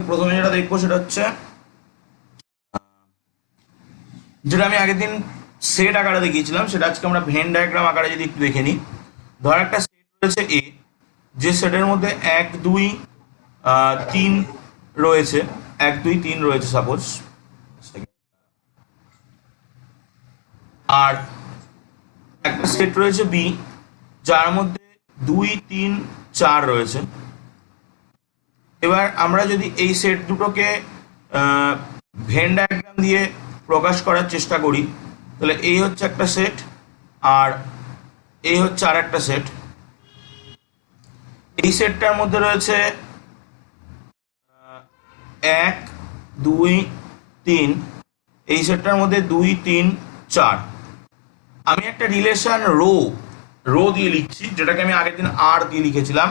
প্রথমে যেটা দেখবো সেটা হচ্ছে যেটা আমি আগের দিন সেট আকারে দেখিয়েছিলাম, সেটা আজকে আমরা ভেন ডায়াগ্রাম আকারে যদি একটু দেখে নিই। ধর একটা সেট রয়েছে এ, যে সেটের মধ্যে এক দুই তিন রয়েছে, এক দুই তিন রয়েছে সাপোজ। আর একটা সেট রয়েছে বি, যার মধ্যে দুই তিন চার রয়েছে। এবার আমরা যদি এই সেট দুটোকে ভেন ডায়াগ্রাম দিয়ে প্রকাশ করার চেষ্টা করি, তাহলে এই হচ্ছে একটা সেট, আর এই হচ্ছে আর একটা সেট। এই সেটটার মধ্যে রয়েছে এক দুই তিন, এই সেটটার মধ্যে দুই তিন চার। আমি একটা রিলেশন রো রো দিয়ে লিখছি, যেটাকে আমি আগের দিন আর দিয়ে লিখেছিলাম,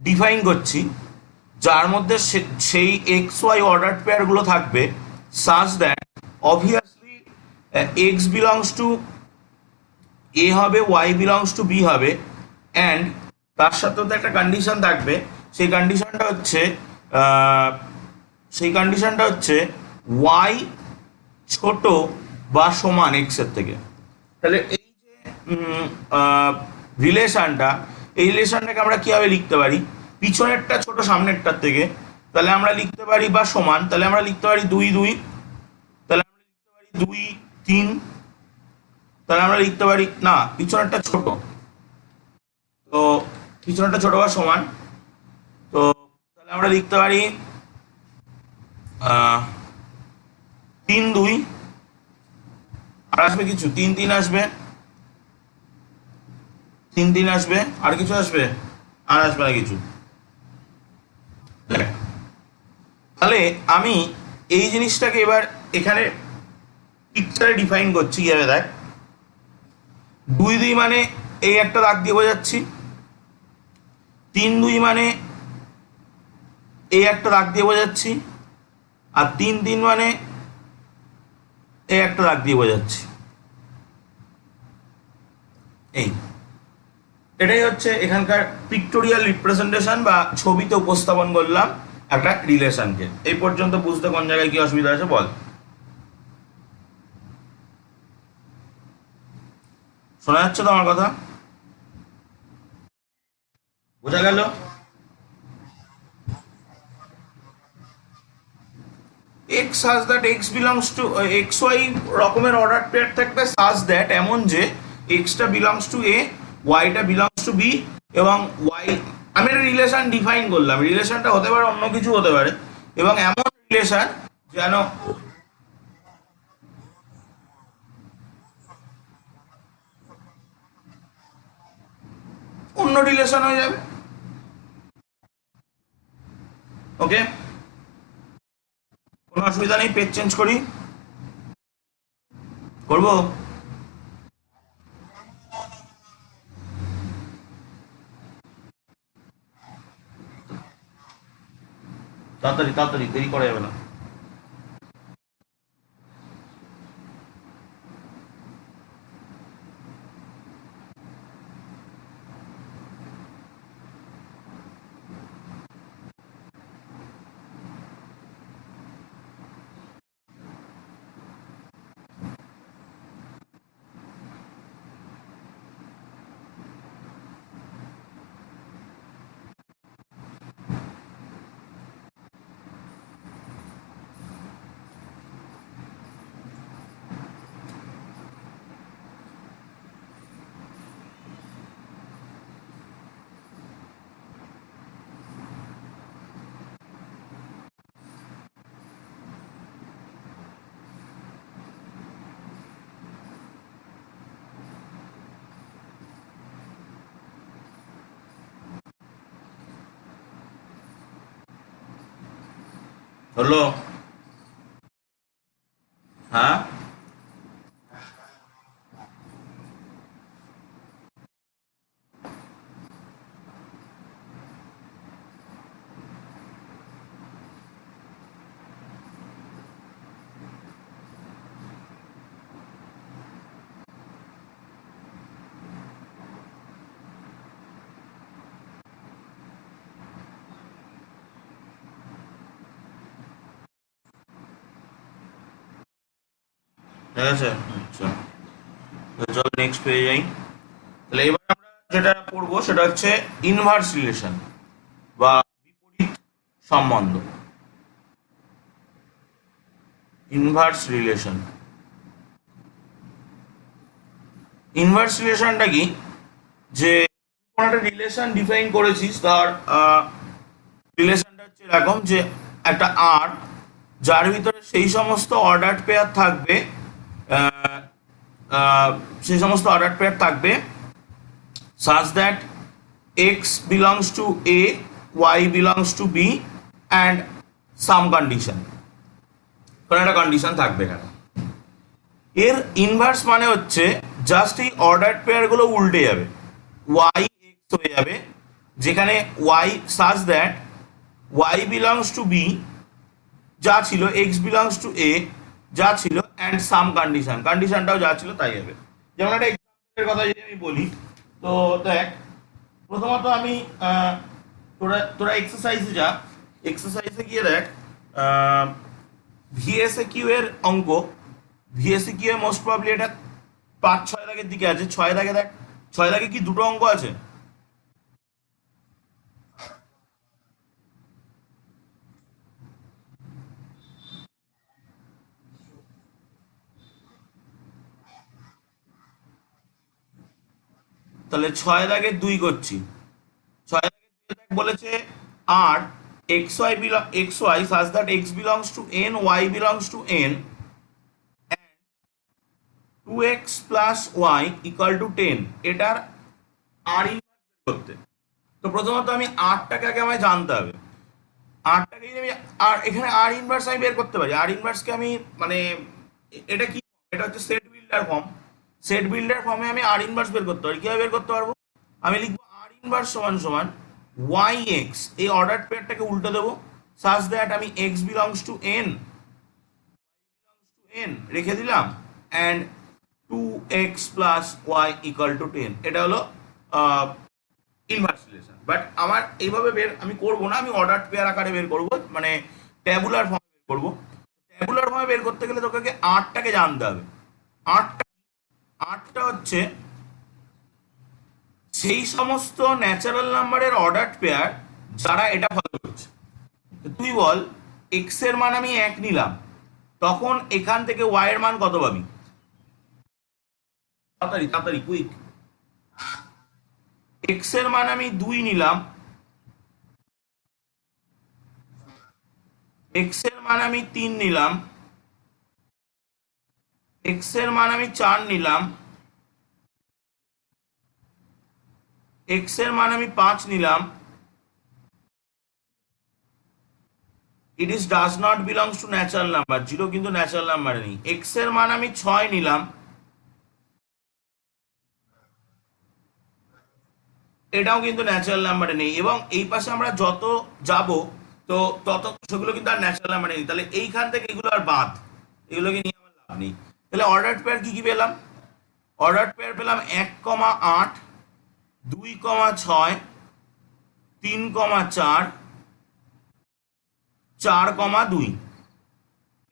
ডিফাইন করছি, যার মধ্যে সেই এক্স ওয়াই অর্ডার পেয়ার গুলো থাকবে such that obviously x belongs to A হবে, ওয়াই বিলংস টু বি হবে, অ্যান্ড তার সাথে তো একটা কন্ডিশন থাকবে। সেই কন্ডিশনটা হচ্ছে আহ, সেই কন্ডিশনটা হচ্ছে ওয়াই ছোট বা সমান এক্স এর থেকে। তাহলে এই যে রিলেশনটা, এই রিলেশনটাকে আমরা কিভাবে লিখতে পারি? পিছনেরটা ছোট সামনেরটার থেকে, তাহলে আমরা লিখতে পারি, বা সমান, তাহলে আমরা লিখতে পারি দুই দুই, তাহলে আমরা লিখতে পারি দুই তিন, তাহলে আমরা লিখতে পারি না, পিছনেরটা ছোট, তো পিছনেরটা ছোট বা সমান, তো তাহলে আমরা লিখতে পারি আহ, তিন দুই, আর আসবে কিছু, তিন তিন আসবে, তিন তিন আসবে, আর কিছু আসবে? আর আসবে না কিছু। দেখ, তাহলে আমি এই জিনিসটাকে এবার এখানে পিকচারে ডিফাইন করছি কিভাবে, দেখ। দুই দুই মানে এই একটা দাগ দিয়ে বোঝাচ্ছি, তিন দুই মানে এই একটা দাগ দিয়ে বোঝাচ্ছি, আর তিন তিন মানে এই একটা দাগ দিয়ে বোঝাচ্ছি। এই এটাই হচ্ছে এখানকার পিক্টোরিয়াল রিপ্রেজেন্টেশন, বা ছবিতে উপস্থাপন করলাম একটা রিলেশনকে। এই পর্যন্ত বুঝতে কোন জায়গায় কি অসুবিধা আছে বল? শোনা যাচ্ছে তো আমার কথা? বোঝা গেল? X such that x belongs to x y রকমের অর্ডার পেয়ার থাকবে সাজ দ্যাট, এমন যে এক্সটা বিলংস টু এ, ওয়াইটা বিলংস টু বি, এবং ওয়াই, আমি একটা রিলেশন ডিফাইন করলাম, রিলেশনটা হতে পারে অন্য কিছু হতে পারে, এবং এমন রিলেশন যেন অন্য রিলেশন হয়ে যাবে। ওকে, কোনো অসুবিধা নেই, পেজ চেঞ্জ করি, করবো? তাড়াতাড়ি তাড়াতাড়ি, দেরি করা যাবে না। হলো? হ্যাঁ, ঠিক আছে। আচ্ছা, চল নেক্সট পেয়ে যাই। তাহলে এবার আমরা যেটা পড়বো সেটা হচ্ছে ইনভার্স রিলেশন বা বিপরীত সম্বন্ধ। ইনভার্স রিলেশন, ইনভার্স রিলেশনটা কি? যে কোনো একটা রিলেশন ডিফাইন করেছিস, তার রিলেশনটা হচ্ছে এরকম যে একটা আর, যার ভিতরে সেই সমস্ত অর্ডার পেয়ার থাকবে, আহ, সেই সমস্ত অর্ডার পেয়ার থাকবে such that x belongs to a, y belongs to b and some condition, কোনো একটা কন্ডিশন থাকবে এখানে। এর ইনভার্স মানে হচ্ছে জাস্ট এই অর্ডার পেয়ার গুলো উল্টে যাবে, y x হয়ে যাবে, যেখানে y such that y belongs to b যা ছিল, x belongs to a যা ছিল, and some condition, কন্ডিশনটাও যা ছিল তাই হবে। যেমন একটা এক্সাম্পলের কথা যদি আমি বলি, তো দেখ, প্রথমত আমি তোরা তোরা এক্সারসাইজে যা, এক্সারসাইজে গিয়ে দেখ ভিএসএ কিউ এর অঙ্ক। ভিএসএ কিউ এ মোস্ট প্রবলি এটা 5-6 দাগের দিকে আছে। 6 দাগে দেখ, 6 দাগে কি দুটো অঙ্ক আছে? তাহলে 6 দাগের 2 করছি। 6 দাগের 2 দেখ বলেছে আর x y such that x belongs to n, y belongs to n, 2x plus y equal to 10, এটার আর ইনভার্স বের করতে। তো প্রথমত আমি আরটাকে আগে আমায় জানতে হবে। আরটাকে যদি আমি, আর এখানে আর ইনভার্স আমি বের করতে পারি। আর ইনভার্সকে আমি মানে এটা কি, এটা হচ্ছে set builder form. Set builder ফর্মে আমি আর ইনভার্স বের করতে পারি। কিভাবে বের করতে পারবো? আমি লিখবো আর ইনভার্স সমান সমান ওয়াই এক্স, এই অর্ডার পেয়ারটাকে উল্টে দেবো, সাজ দ্যাট আমি x belongs to n, n রেখে দিলাম, and 2x plus y equal to 10। এটা হলো ইনভার্স রিলেশন। বাট আমার এইভাবে বের আমি করবো না, আমি অর্ডার পেয়ার আকারে বের করবো, মানে ট্যাবুলার ফর্মে বের করবো। ট্যাবুলার ফর্মে বের করতে গেলে তোকে আটটাকে জানতে হবে। আটটা, আটটা হচ্ছে সেই সমস্ত ন্যাচারাল নাম্বারের অর্ডার পেয়ার যারা এটা ফলো করছে। তুই বল, এক্স এর মান আমি 1 নিলাম, তখন এখান থেকে ওয়াই এর মান কত পাবি? তাড়াতাড়ি তাড়াতাড়ি কুইক। এক্স এর মান আমি 2 নিলাম, এক্স এর মান আমি 3 নিলাম, এক্স এর মান আমি 4 নিলাম, এক্স এর মান আমি 5 নিলাম। It is does not belongs to natural number, zero কিন্তু ন্যাচারাল নাম্বারে নেই। এক্স এর মান আমি 6 নিলাম, এটাও কিন্তু ন্যাচারাল নাম্বারে নেই। এবং এই পাশে আমরা যত যাব, তো তত সেগুলো কিন্তু আর ন্যাচারাল নাম্বারে নেই। তাহলে এইখান থেকে এগুলো আর বাদ, এগুলোকে নিয়ে আমার লাভ নেই। তাহলে অর্ডার পেয়ার কি কি পেলাম? অর্ডার পেয়ার পেলাম 1,8, 2,6, 3,4, 4,2।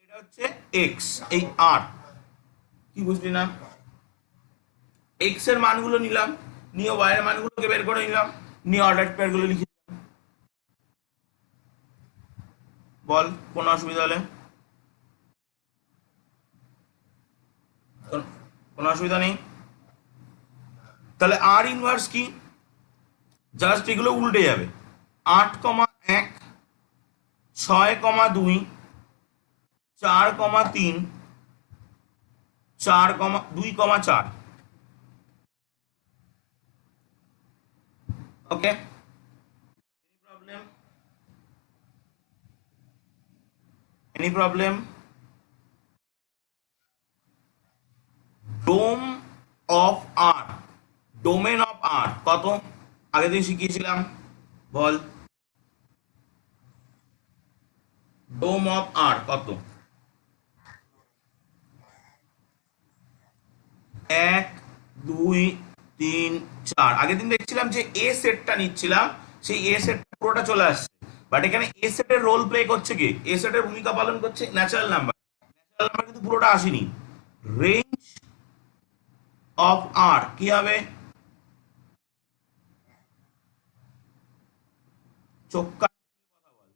এটা হচ্ছে এক্স, এই আর। কি বুঝলি না? এক্স এর মানগুলো নিলাম, নিয়ে ওয়াই এর মানগুলোকে বের করে নিলাম, নিয়ে অর্ডার পেয়ার গুলো লিখে দিলাম। বল কোনো অসুবিধা হলে? কোনো অসুবিধা নেই। তাহলে আর ইনভার্স কি? জাস্ট এগুলো উল্টে যাবে। 8,1, 6,2, 4,3, 2,4। Okay, any problem? Any problem? Dom of R, domain of R কত? আগে দিন শিখিয়েছিলাম, বল। ডোম অফ আর কত? 1, 2, 3, 4। আগের দিন দেখছিলাম যে এ সেটটা নিচ্ছিলাম, সেই এ সেটটা পুরোটা চলে আসছে। বাট এখানে এ সেটের রোল প্লে করছে কি? এ সেটের ভূমিকা পালন করছে ন্যাচারাল নাম্বার। ন্যাচারাল নাম্বার কিন্তু পুরোটা আসেনি। রেঞ্জ অফ আর কি হবে? চোখ কান কথা বল।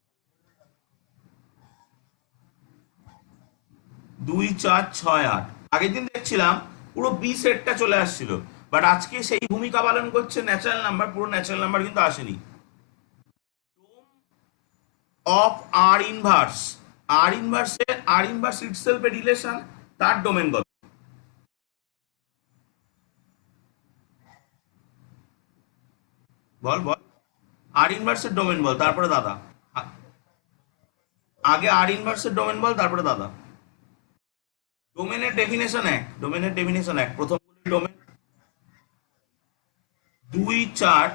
2 4 6 8 আগের দিন দেখছিলাম পুরো বি সেটটা চলে আসছিল, বাট আজকে সেই ভূমিকা পালন করছে ন্যাচারাল নাম্বার, পুরো ন্যাচারাল নাম্বার কিন্তু আসেনি। Of R inverse, R inverse itself এর রিলেশন, তার ডোমেন কত? বল বল। আর ইনভার্সের ডোমেন বল, তারপরে দাদা। আগে আর ইনভার্সের ডোমেন বল, তারপরে দাদা। ডোমেনের ডেফিনেশন এক প্রথম ডোমেন। 2 4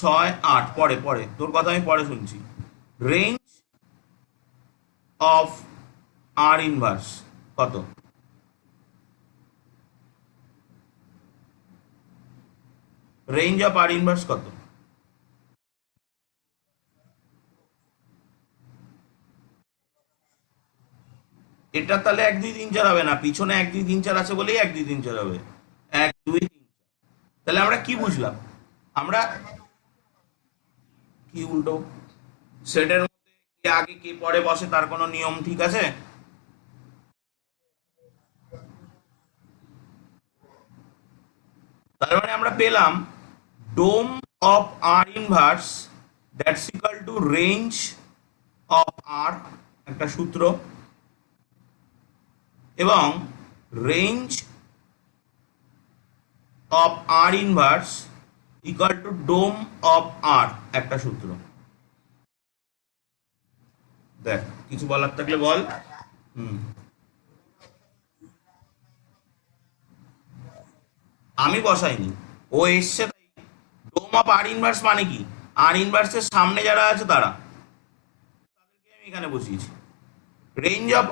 6 8 পরে পরে তোর কথা আমি পরে শুনছি। রেঞ্জ অফ আর ইনভার্স কত? রেঞ্জ অফ আর ইনভার্স কত? এটা তাহলে 1 2 3 4 হবে না, পিছনে 1 2 3 4 আছে বলেই 1 2 3 4 হবে। 1 2 3। তাহলে আমরা কি বুঝলাম? আমরা কি উল্টো সেটের মধ্যে কে আগে কে পরে বসে তার কোনো নিয়ম ঠিক আছে? তার মানে আমরা পেলাম dom of R inverse that's equal to range of R, একটা সূত্র, এবং range of R inverse equal to dom of R, একটা সূত্র। দেখ কিছু বলার থাকলে বল। হুম। আমি বসাইনি, ও এসছে তাই। ডোম অফ আর ইনভার্স মানে কি? আর ইনভার্সের সামনে যারা আছে তারা, তাদেরকে আমি এখানে বসিয়েছি। রেঞ্জ অফ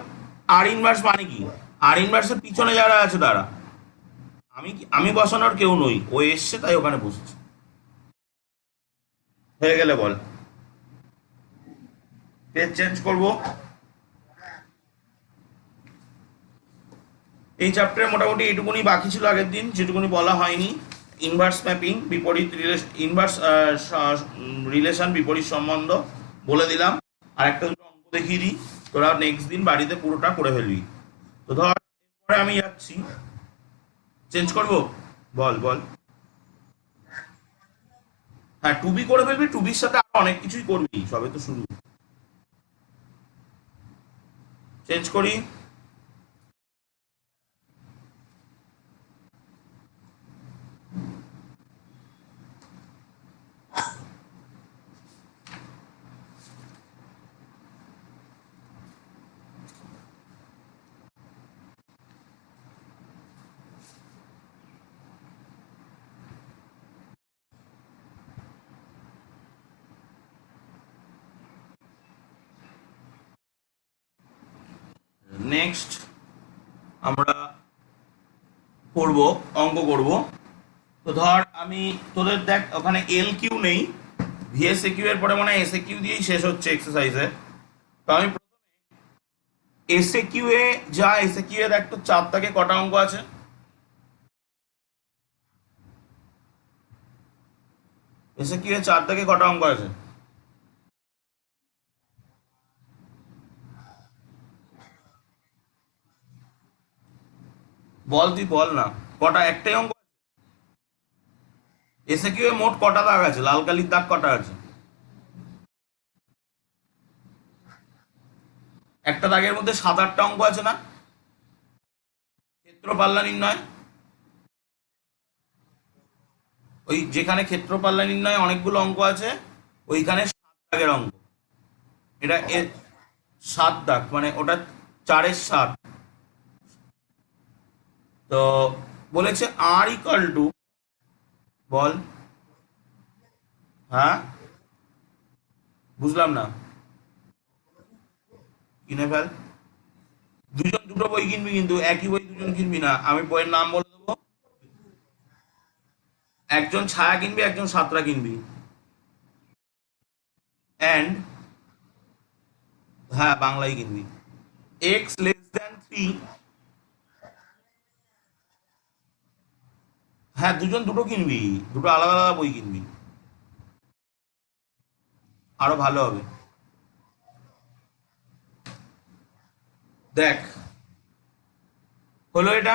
আর ইনভার্স মানে কি? আর ইনভার্সের পিছনে যারা আছে তারা। আমি বসানোর কেউ নই, ও এসছে তাই ওখানে বসেছে। হয়ে গেলে বল। পেজ চেঞ্জ করব। এই চ্যাপ্টারে মোটামুটি এইটুকুনি বাকি ছিল আগের দিন, যেটুকুনি বলা হয়নি। ইনভার্স ম্যাপিং, বিপরীত রিলেশন, ইনভার্স রিলেশন, বিপরীত সম্বন্ধ বলে দিলাম। আর একটা দুটো অঙ্ক দেখিয়ে দিই, তোরা নেক্সট দিন বাড়িতে পুরোটা করে ফেলবি। তো ধর এরপরে আমি যাচ্ছি। চেঞ্জ করব, বল বল। হ্যাঁ টুবি করে ফেলবি, টুবির সাথে আরো অনেক কিছুই করবি, সবে তো শুরু। চেঞ্জ করি। নেক্সট আমরা করব, অঙ্ক করব। তো ধর আমি, তোদের দেখ ওখানে এল কিউ নেই, ভিএসএ কিউ এর পরে মনে হয় এসএ কিউ দিয়েই শেষ হচ্ছে এক্সারসাইজে। তো আমি এসএ কিউ এ, যা এসএ কিউ এ দেখ তো 4 দাগে কটা অঙ্ক আছে? এসএ কিউ এ 4 দাগে কটা অঙ্ক আছে? বল তুই বল না, কটা? একটাই অঙ্ক? এসএ কিউ এ মোট কটা দাগ আছে, লাল কালির দাগ কটা আছে? একটা দাগের মধ্যে 7 8টা অঙ্ক আছে না? ক্ষেত্র পাল্লা নির্ণয়, ওই যেখানে ক্ষেত্র পাল্লা নির্ণয় অনেকগুলো অঙ্ক আছে, ওইখানে 7 দাগের অঙ্ক। এটা 7 দাগ মানে ওটা 4 এর 7। তো বলেছে আর ইকাল টু, বল। হ্যাঁ বুঝলাম না। কিনে ফেল। দুজন দুটো বই কিনবি, কিন্তু একই বই দুজন কিনবি না, আমি বইয়ের নাম বলে দেবো। একজন ছায়া কিনবি, একজন সাঁতরা কিনবি। অ্যান্ড, হ্যাঁ বাংলাই কিনবি। এক্স লেস দ্যান 3, হ্যাঁ, দুজন দুটো কিনবি, দুটো আলাদা আলাদা বই কিনবি, আরো ভালো হবে। দেখ, হলো এটা,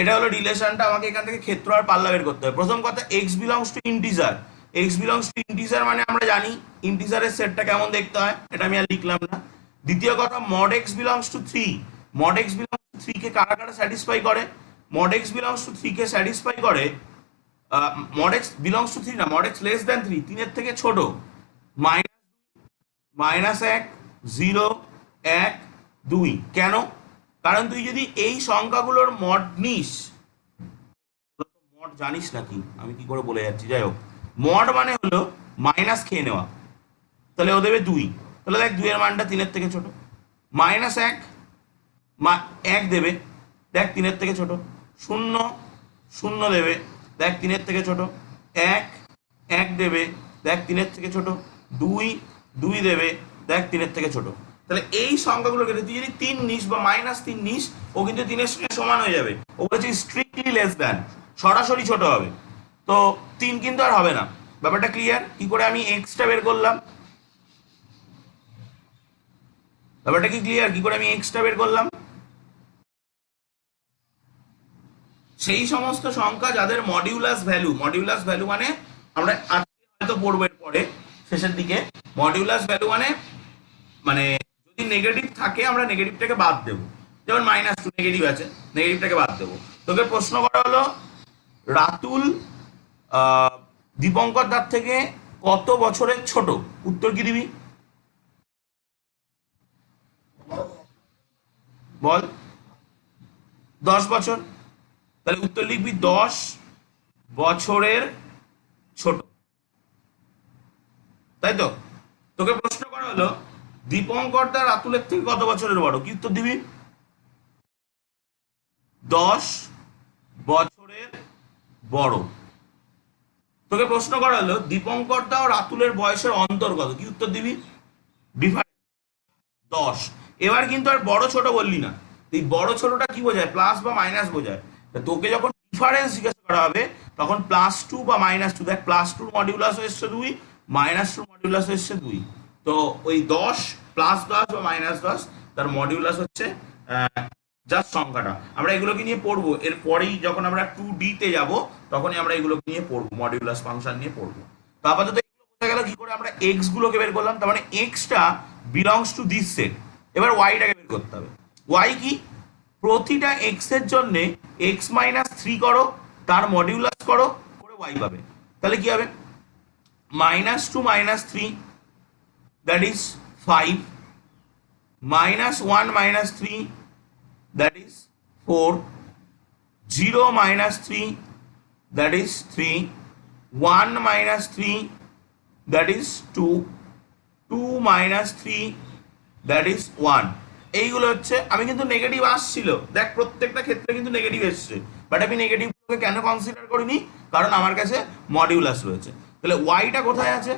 এটা হলো রিলেশনটা। আমাকে এখান থেকে ক্ষেত্র আর পাল্লা বের করতে হবে। প্রথম কথা, x belongs two integer. X belongs two integer মানে আমরা জানি ইন্টিজারের সেটটা কেমন দেখতে হয়, এটা আমি আর লিখলাম না। দ্বিতীয় কথা, mod x belongs to three. Mod x belongs to three কে কারা কারা স্যাটিসফাই করে? Mod x belongs to three কে স্যাটিসফাই করে, mod x belongs to three না, mod x less than three, তিনের থেকে ছোট, মাইনাস মাইনাস এক, জিরো, এক, দুই। কেন? কারণ তুই যদি এই সংখ্যাগুলোর মড নিস, মড জানিস নাকি আমি কি করে বলে যাচ্ছি, যাই হোক, মড মানে হলো মাইনাস খেয়ে নেওয়া, তাহলে ও দেবে দুই। তাহলে দেখ দুইয়ের মানটা তিনের থেকে ছোট। মাইনাস এক, এক দেবে, দেখ তিনের থেকে ছোট। শূন্য, শূন্য দেবে, দেখ তিনের থেকে ছোট। এক, এক দেবে, দেখ তিনের থেকে ছোট। দুই, দুই দেবে, দেখ তিনের থেকে ছোট। তাহলে এই সংখ্যাগুলো ক্ষেত্রে তুই যদি তিন নিস বা মাইনাস তিন নিস, ও কিন্তু তিনের সঙ্গে সমান হয়ে যাবে। ও বলেছে স্ট্রিক্টলি লেস দ্যান, সরাসরি ছোট হবে। তো তিন কিন্তু আর হবে না। ব্যাপারটা ক্লিয়ার? কি করে আমি এক্সটা বের করলাম? ব্যাপারটা কি ক্লিয়ার? কি করে আমি এক্সটা বের করলাম? সেই সমস্ত সংখ্যা যাদের মডিউলাস ভ্যালু, মডিউলাস ভ্যালু মানে আমরা আজকে হয়তো পড়বো এর পরে শেষের দিকে, মডিউলাস ভ্যালু মানে মানে যদি নেগেটিভ থাকে আমরা নেগেটিভটাকে বাদ দেবো। যেমন মাইনাস টু নেগেটিভ আছে, নেগেটিভটাকে বাদ দেবো। তোকে প্রশ্ন করা হলো রাতুল দীপঙ্কর দার থেকে কত বছরের ছোট? উত্তর কি দিবি বল? 10 বছর। তাহলে উত্তর লিখবি 10 বছরের ছোট, তাই তো? তোকে প্রশ্ন করা হলো দীপঙ্কর দা রাতুলের থেকে কত বছরের বড়, কি উত্তর দিবি? 10 বছরের বড়। তোকে প্রশ্ন করা হলো দীপঙ্কর দা ও রাতুলের বয়সের অন্তর কত, কি উত্তর দিবি? ডিফারেন্স 10। এবার কিন্তু আর বড় ছোট বললি না। এই বড় ছোটটা কি বোঝায়? প্লাস বা মাইনাস বোঝায়। তোকে যখন ডিফারেন্স জিজ্ঞাসা করা হবে তখন প্লাস টু বা মাইনাস টু, দেখ প্লাস টুর মডিউলাস এসছে দুই, মাইনাস টুর মডিউলাস এসছে দুই। তো ওই 10 প্লাস 10 বা মাইনাস 10 তার মডিউলাস হচ্ছে জাস্ট সংখ্যাটা। আমরা এগুলোকে নিয়ে পড়বো এর পরেই, যখন আমরা 2D তে যাব তখনই আমরা এগুলোকে নিয়ে পড়বো, মডিউলাস ফাংশন নিয়ে পড়বো। তো আপাতত এগুলো বোঝা গেল কি করে আমরা এক্স গুলোকে বের করলাম। তার মানে extra belongs to this set. এবার ওয়াইটাকে বের করতে হবে। ওয়াই কি? প্রতিটা এক্স এর জন্য এক্স মাইনাস থ্রি করো, তার মডিউলাস করো, করে ওয়াই পাবে। তাহলে কি হবে? Minus two minus three, that is 5, minus one minus three, that is 4, 0 minus 3, that is 3, 1 minus 3, that is 2, 2 minus 3, that is 1। এইগুলো হচ্ছে, আমি কিন্তু নেগেটিভ আসছিল, দেখ প্রত্যেকটা ক্ষেত্রে কিন্তু নেগেটিভ এসছে, বাট আমি নেগেটিভকে কেন কনসিডার করিনি? কারণ আমার কাছে মডিউলাস রয়েছে। তাহলে ওয়াইটা কোথায় আছে?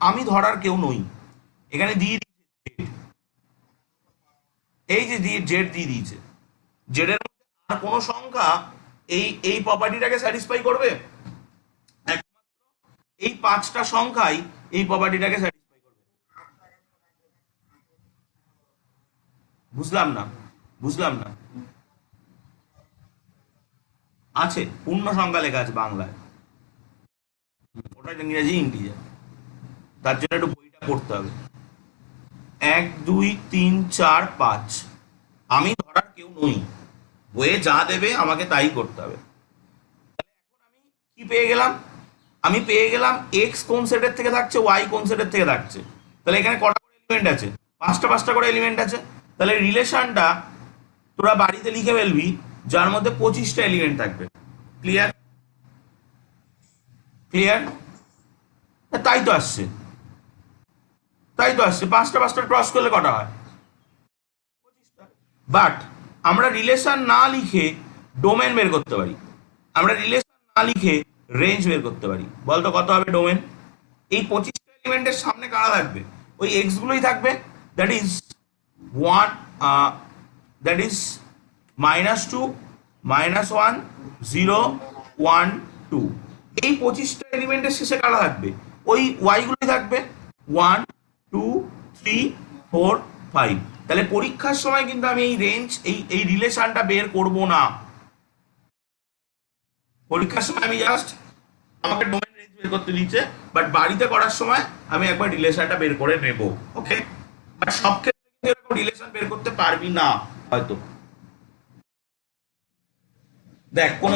আমি ধরার কেউ নই, এখানে দিয়ে এই যে দিয়ে জেড দিয়ে দিয়েছে, জেড এর মধ্যে আর কোনো সংখ্যা এই প্রপার্টিটাকে স্যাটিসফাই করবে? একমাত্র এই পাঁচটা সংখ্যাই এই প্রপার্টিটাকে স্যাটিসফাই করবে। বুঝলাম না, বুঝলাম না। আছে, পূর্ণ সংখ্যা লেখা আছে বাংলায়, ওটা ইংরেজি ইন্টিজার, তার জন্য একটু বইটা পড়তে হবে। 1 2 3 4 5, আমি ধরার কেউ নই, বইয়ে যা দেবে আমাকে তাই করতে হবে। আমি কি পেয়ে গেলাম? আমি পেয়ে গেলাম এক্স কোন সেটের থেকে থাকছে, ওয়াই কোন সেটের থেকে থাকছে। তাহলে এখানে কটা করে এলিমেন্ট আছে? পাঁচটা পাঁচটা করে এলিমেন্ট আছে। তাহলে রিলেশনটা তোরা বাড়িতে লিখে ফেলবি, যার মধ্যে 25টা এলিমেন্ট থাকবে। ক্লিয়ার? ক্লিয়ার? তাই তো আসছে, তাই তো আসছে। পাঁচটা পাঁচটা ক্রস করলে কটা হয়? 25টা। বাট আমরা রিলেশন না লিখে ডোমেন বের করতে পারি, আমরা রিলেশন না লিখে রেঞ্জ বের করতে পারি। বলতো কত হবে ডোমেন? এই 25টা এলিমেন্টের সামনে কারা থাকবে? ওই এক্স গুলোই থাকবে, দ্যাট ইজ 1, দ্যাট ইজ -2, -1 0 1 2। এই 25টা এলিমেন্টের শেষে কারা থাকবে? ওই ওয়াই গুলোই থাকবে, 1 2 3 4 5। তাহলে পরীক্ষার সময় কিন্তু আমি এই রেঞ্জ এই রিলেশনটা বের করব না। পরীক্ষার সময় আমি জাস্ট আমাকে ডোমেন রেঞ্জ বের করতে দিচ্ছে, বাট বাড়িতে করার সময় আমি একবার রিলেশনটা বের করে নেব। ওকে, বাট সব ক্ষেত্রে কিন্তু এরকম রিলেশন বের করতে পারবি না হয়তো। দেখ কোন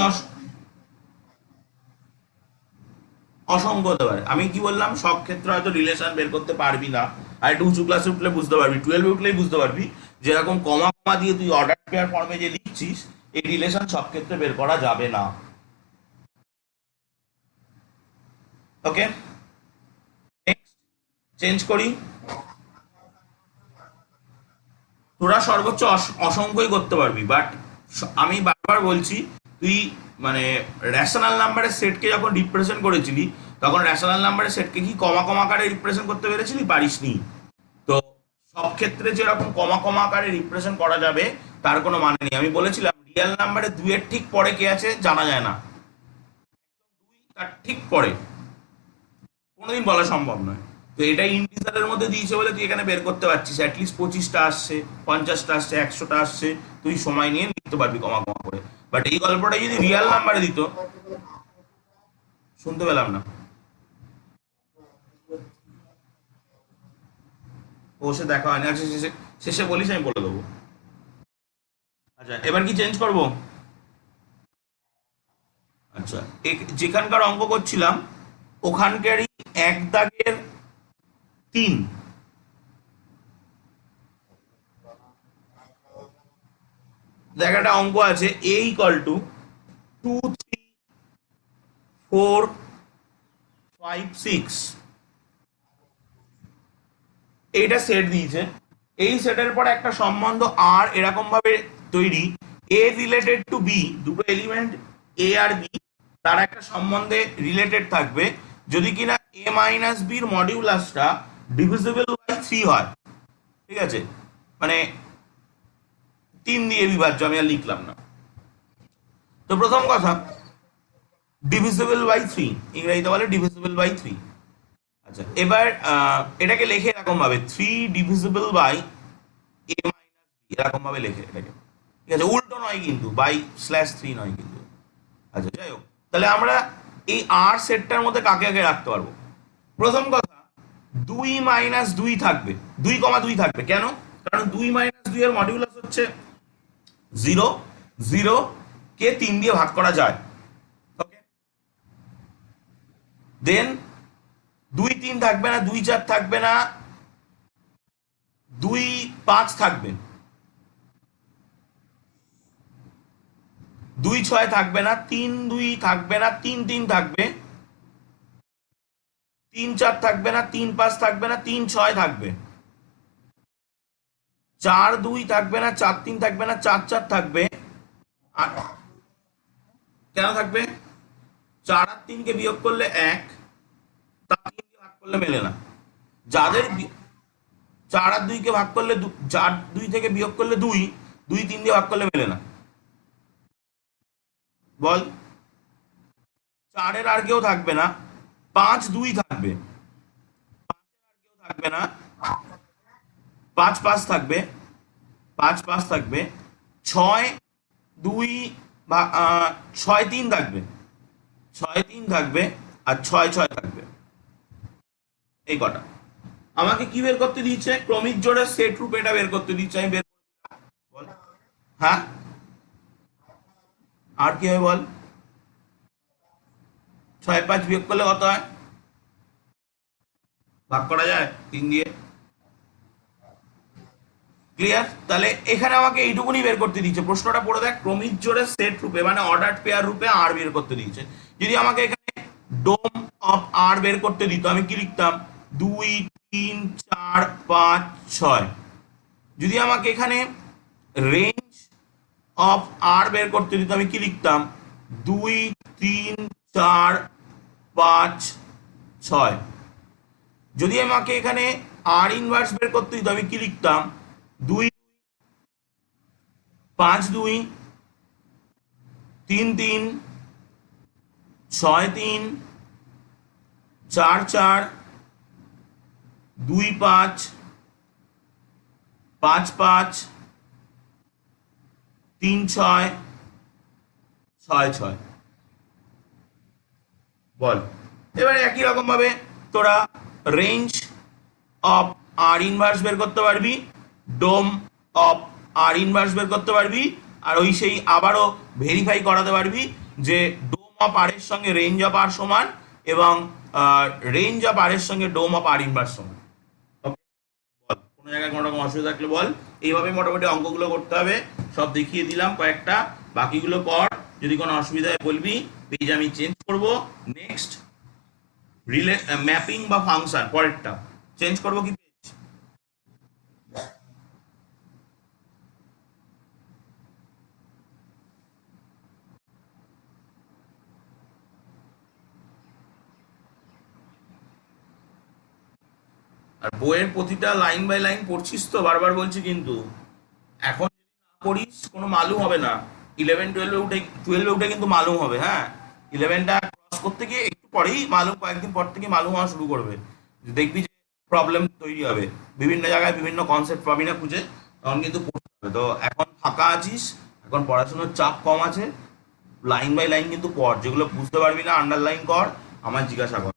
অসংখ্য হতে পারে। আমি কি বললাম, সব ক্ষেত্রে হয়তো রিলেশন বের করতে পারবি না। আর একটু উঁচু ক্লাসে উঠলে বুঝতে পারবি, 12 উঠলেই বুঝতে পারবি যেরকম কমা কমা দিয়ে তুই অর্ডার পেয়ার ফর্মে যে লিখছিস, এই রিলেশন সব ক্ষেত্রে বের করা যাবে না। ওকে, নেক্সট চেঞ্জ করি। তোরা সর্বোচ্চ অসংখ্যই করতে পারবি, বাট আমি বারবার বলছি, তুই মানে রেশনাল নাম্বারের সেটকে যখন রিপ্রেজেন্ট করেছিলি, তখন রেশনাল নাম্বারের সেটকে কি কমা কমা আকারে রিপ্রেজেন্ট করতে পেরেছিলি? পারিসনি। তো সব ক্ষেত্রে যেরকম কমা কমা আকারে রিপ্রেজেন্ট করা যাবে তার কোনো মানে নেই। আমি বলেছিলাম রিয়েল নাম্বারে 2 এর ঠিক পরে কে আছে জানা যায় না, 2 তার ঠিক পরে কোনোদিন বলা সম্ভব নয়। তো এটা ইন্টিজারের মধ্যে দিয়েছে বলে তুই এখানে বের করতে পারছিস, অ্যাটলিস্ট 25টা আসছে, 50টা আসছে, 100টা আসছে, তুই সময় নিয়ে লিখতে পারবি কমা কমা করে। বাট এই গল্পটা যদি রিয়েল নাম্বারে দিত, শুনতে পেলাম না। ও সে দেখা হয়নি, আচ্ছা শেষে শেষে বলিস, আমি বলে দেবো। আচ্ছা এবার কি চেঞ্জ করব? আচ্ছা, যেখানকার অঙ্ক করছিলাম ওখানকারই এক দাগের 3 জায়গাটা অঙ্ক আছে a ইকুয়াল টু 2 3 4 5 6। এইটা সেট দিয়েছে। এই সেটের পরে একটা সম্বন্ধ আর এরকম ভাবে তৈরি, এ রিলেটেড টু বি, দুটো এলিমেন্ট এ আর বি তার একটা সম্বন্ধে রিলেটেড থাকবে যদি কিনা এ মাইনাস বির মডিউলাসটা ডিভিজিবল বাই 3 হয়। ঠিক আছে, মানে 3 দিয়ে বিভাজ্য, আমি আর লিখলাম না। তো প্রথম কথা, ডিভিজিবল বাই 3 ইংরেজিতে বলে ডিভিজিবল বাই 3। আচ্ছা এবার এটাকে লেখে এরকম ভাবে 3 divisible by a minus b, এরকম ভাবে লেখে এটাকে। ঠিক আছে, উল্টো নয় কিন্তু, বাই স্ল্যাশ 3 নয় কিন্তু। আচ্ছা যাই হোক, তাহলে আমরা এই আর সেটটার মধ্যে কাকে কাকে রাখতে পারবো? প্রথম কথা, 2 মাইনাস 2 থাকবে, 2,2 থাকবে। কেন? কারণ 2 মাইনাস 2 এর মডিউলাস হচ্ছে 0, 0 কে 3 দিয়ে ভাগ করা যায়। ওকে, দেন 2 3 থাকবে না, 2 4 থাকবে না, 2 5 থাকবে, 2 6 থাকবে না, 3 2 থাকবে না, 3 3 থাকবে, 3 4 থাকবে না, 3 5 থাকবে না, 3 6 থাকবে, 4 2 থাকবে না, 4 3 থাকবে না, 4 4 থাকবে। আর কেন থাকবে? 4 আর 3 কে বিয়োগ করলে 1, তা 3 দিয়ে ভাগ করলে মেলে না। যাদের 4 আর 2 কে ভাগ করলে 4 2 থেকে বিয়োগ করলে 2, 2 3 দিয়ে ভাগ করলে মেলে না। বল, 4 এর আর কেউ থাকবে না, 5 2 থাকবে, 5 এর আর কেউ থাকবে না, 5 5 থাকবে, 5 5 থাকবে, 6 2 6 3 থাকবে, 6 3 থাকবে, আর 6 6 থাকবে। এই কটা আমাকে কি বের করতে দিয়েছে? ক্রমিক জোড়ের সেট রূপে এটা বের করতে দিচ্ছে, আমি বের করে দিলাম। বল, হ্যাঁ আর কি হয় বল? 6 5 বিয়োগ করলে কত হয়? ভাগ করা যায় 3 দিয়ে। ক্লিয়ার? তাহলে এখানে আমাকে এইটুকুনি বের করতে দিচ্ছে। প্রশ্নটা পড়ে দেখ, ক্রমিক জোড়ের সেট রূপে মানে অর্ডার পেয়ার রূপে আর বের করতে দিচ্ছে। যদি আমাকে এখানে ডোম অফ আর বের করতে দিত, আমি কি লিখতাম? 2 3 4 5 6। যদি আমাকে এখানে রেঞ্জ অফ আর বের করতে দিত, আমি কি লিখতাম? 2 3 4 5 6। যদি আমাকে এখানে আর ইনভার্স বের করতে দিত, আমি কি লিখতাম? 2 5 2 3 3 6 3 4 4 2 5 5 5 3 6 6 6 বল। এবারে একই রকম ভাবে তোরা রেঞ্জ অফ আর ইনভার্স বের করতে পারবি, ডোম অফ আর ইনভার্স বের করতে পারবি, আর ওই সেই আবারও ভেরিফাই করাতে পারবি যে ডোম অফ আর এর সঙ্গে রেঞ্জ অফ আর সমান এবং রেঞ্জ অফ আর এর সঙ্গে ডোম অফ আর ইনভার্স সমান। বল কোনো জায়গায় কোনো রকম অসুবিধা থাকলে বল। এইভাবে মোটামুটি অঙ্কগুলো করতে হবে, সব দেখিয়ে দিলাম কয়েকটা, বাকিগুলো কর, যদি কোনো অসুবিধা হয় বলবি, পেজ আমি চেঞ্জ করব। নেক্সট রিলে ম্যাপিং বা ফাংশন, পরেরটা চেঞ্জ করব কি পেজ? আর বইয়ের প্রতিটা লাইন বাই লাইন পড়ছিস তো? বারবার বলছি কিন্তু, এখন যদি না পড়িস কোনো মালুম হবে না। 11 12 উঠে কিন্তু মালুম হবে। হ্যাঁ, 11টা ক্রস করতে গিয়ে একটু পরেই মালুম, কয়েকদিন পর থেকে মালুম হওয়া শুরু করবে। দেখবি যে প্রবলেম তৈরি হবে, বিভিন্ন জায়গায় বিভিন্ন কনসেপ্ট পাবি না খুঁজে, তখন কিন্তু পড়তে হবে। তো এখন ফাঁকা আছিস, এখন পড়াশোনার চাপ কম আছে, লাইন বাই লাইন কিন্তু পড়, যেগুলো বুঝতে পারবি না আন্ডারলাইন কর, আমার জিজ্ঞাসা কর।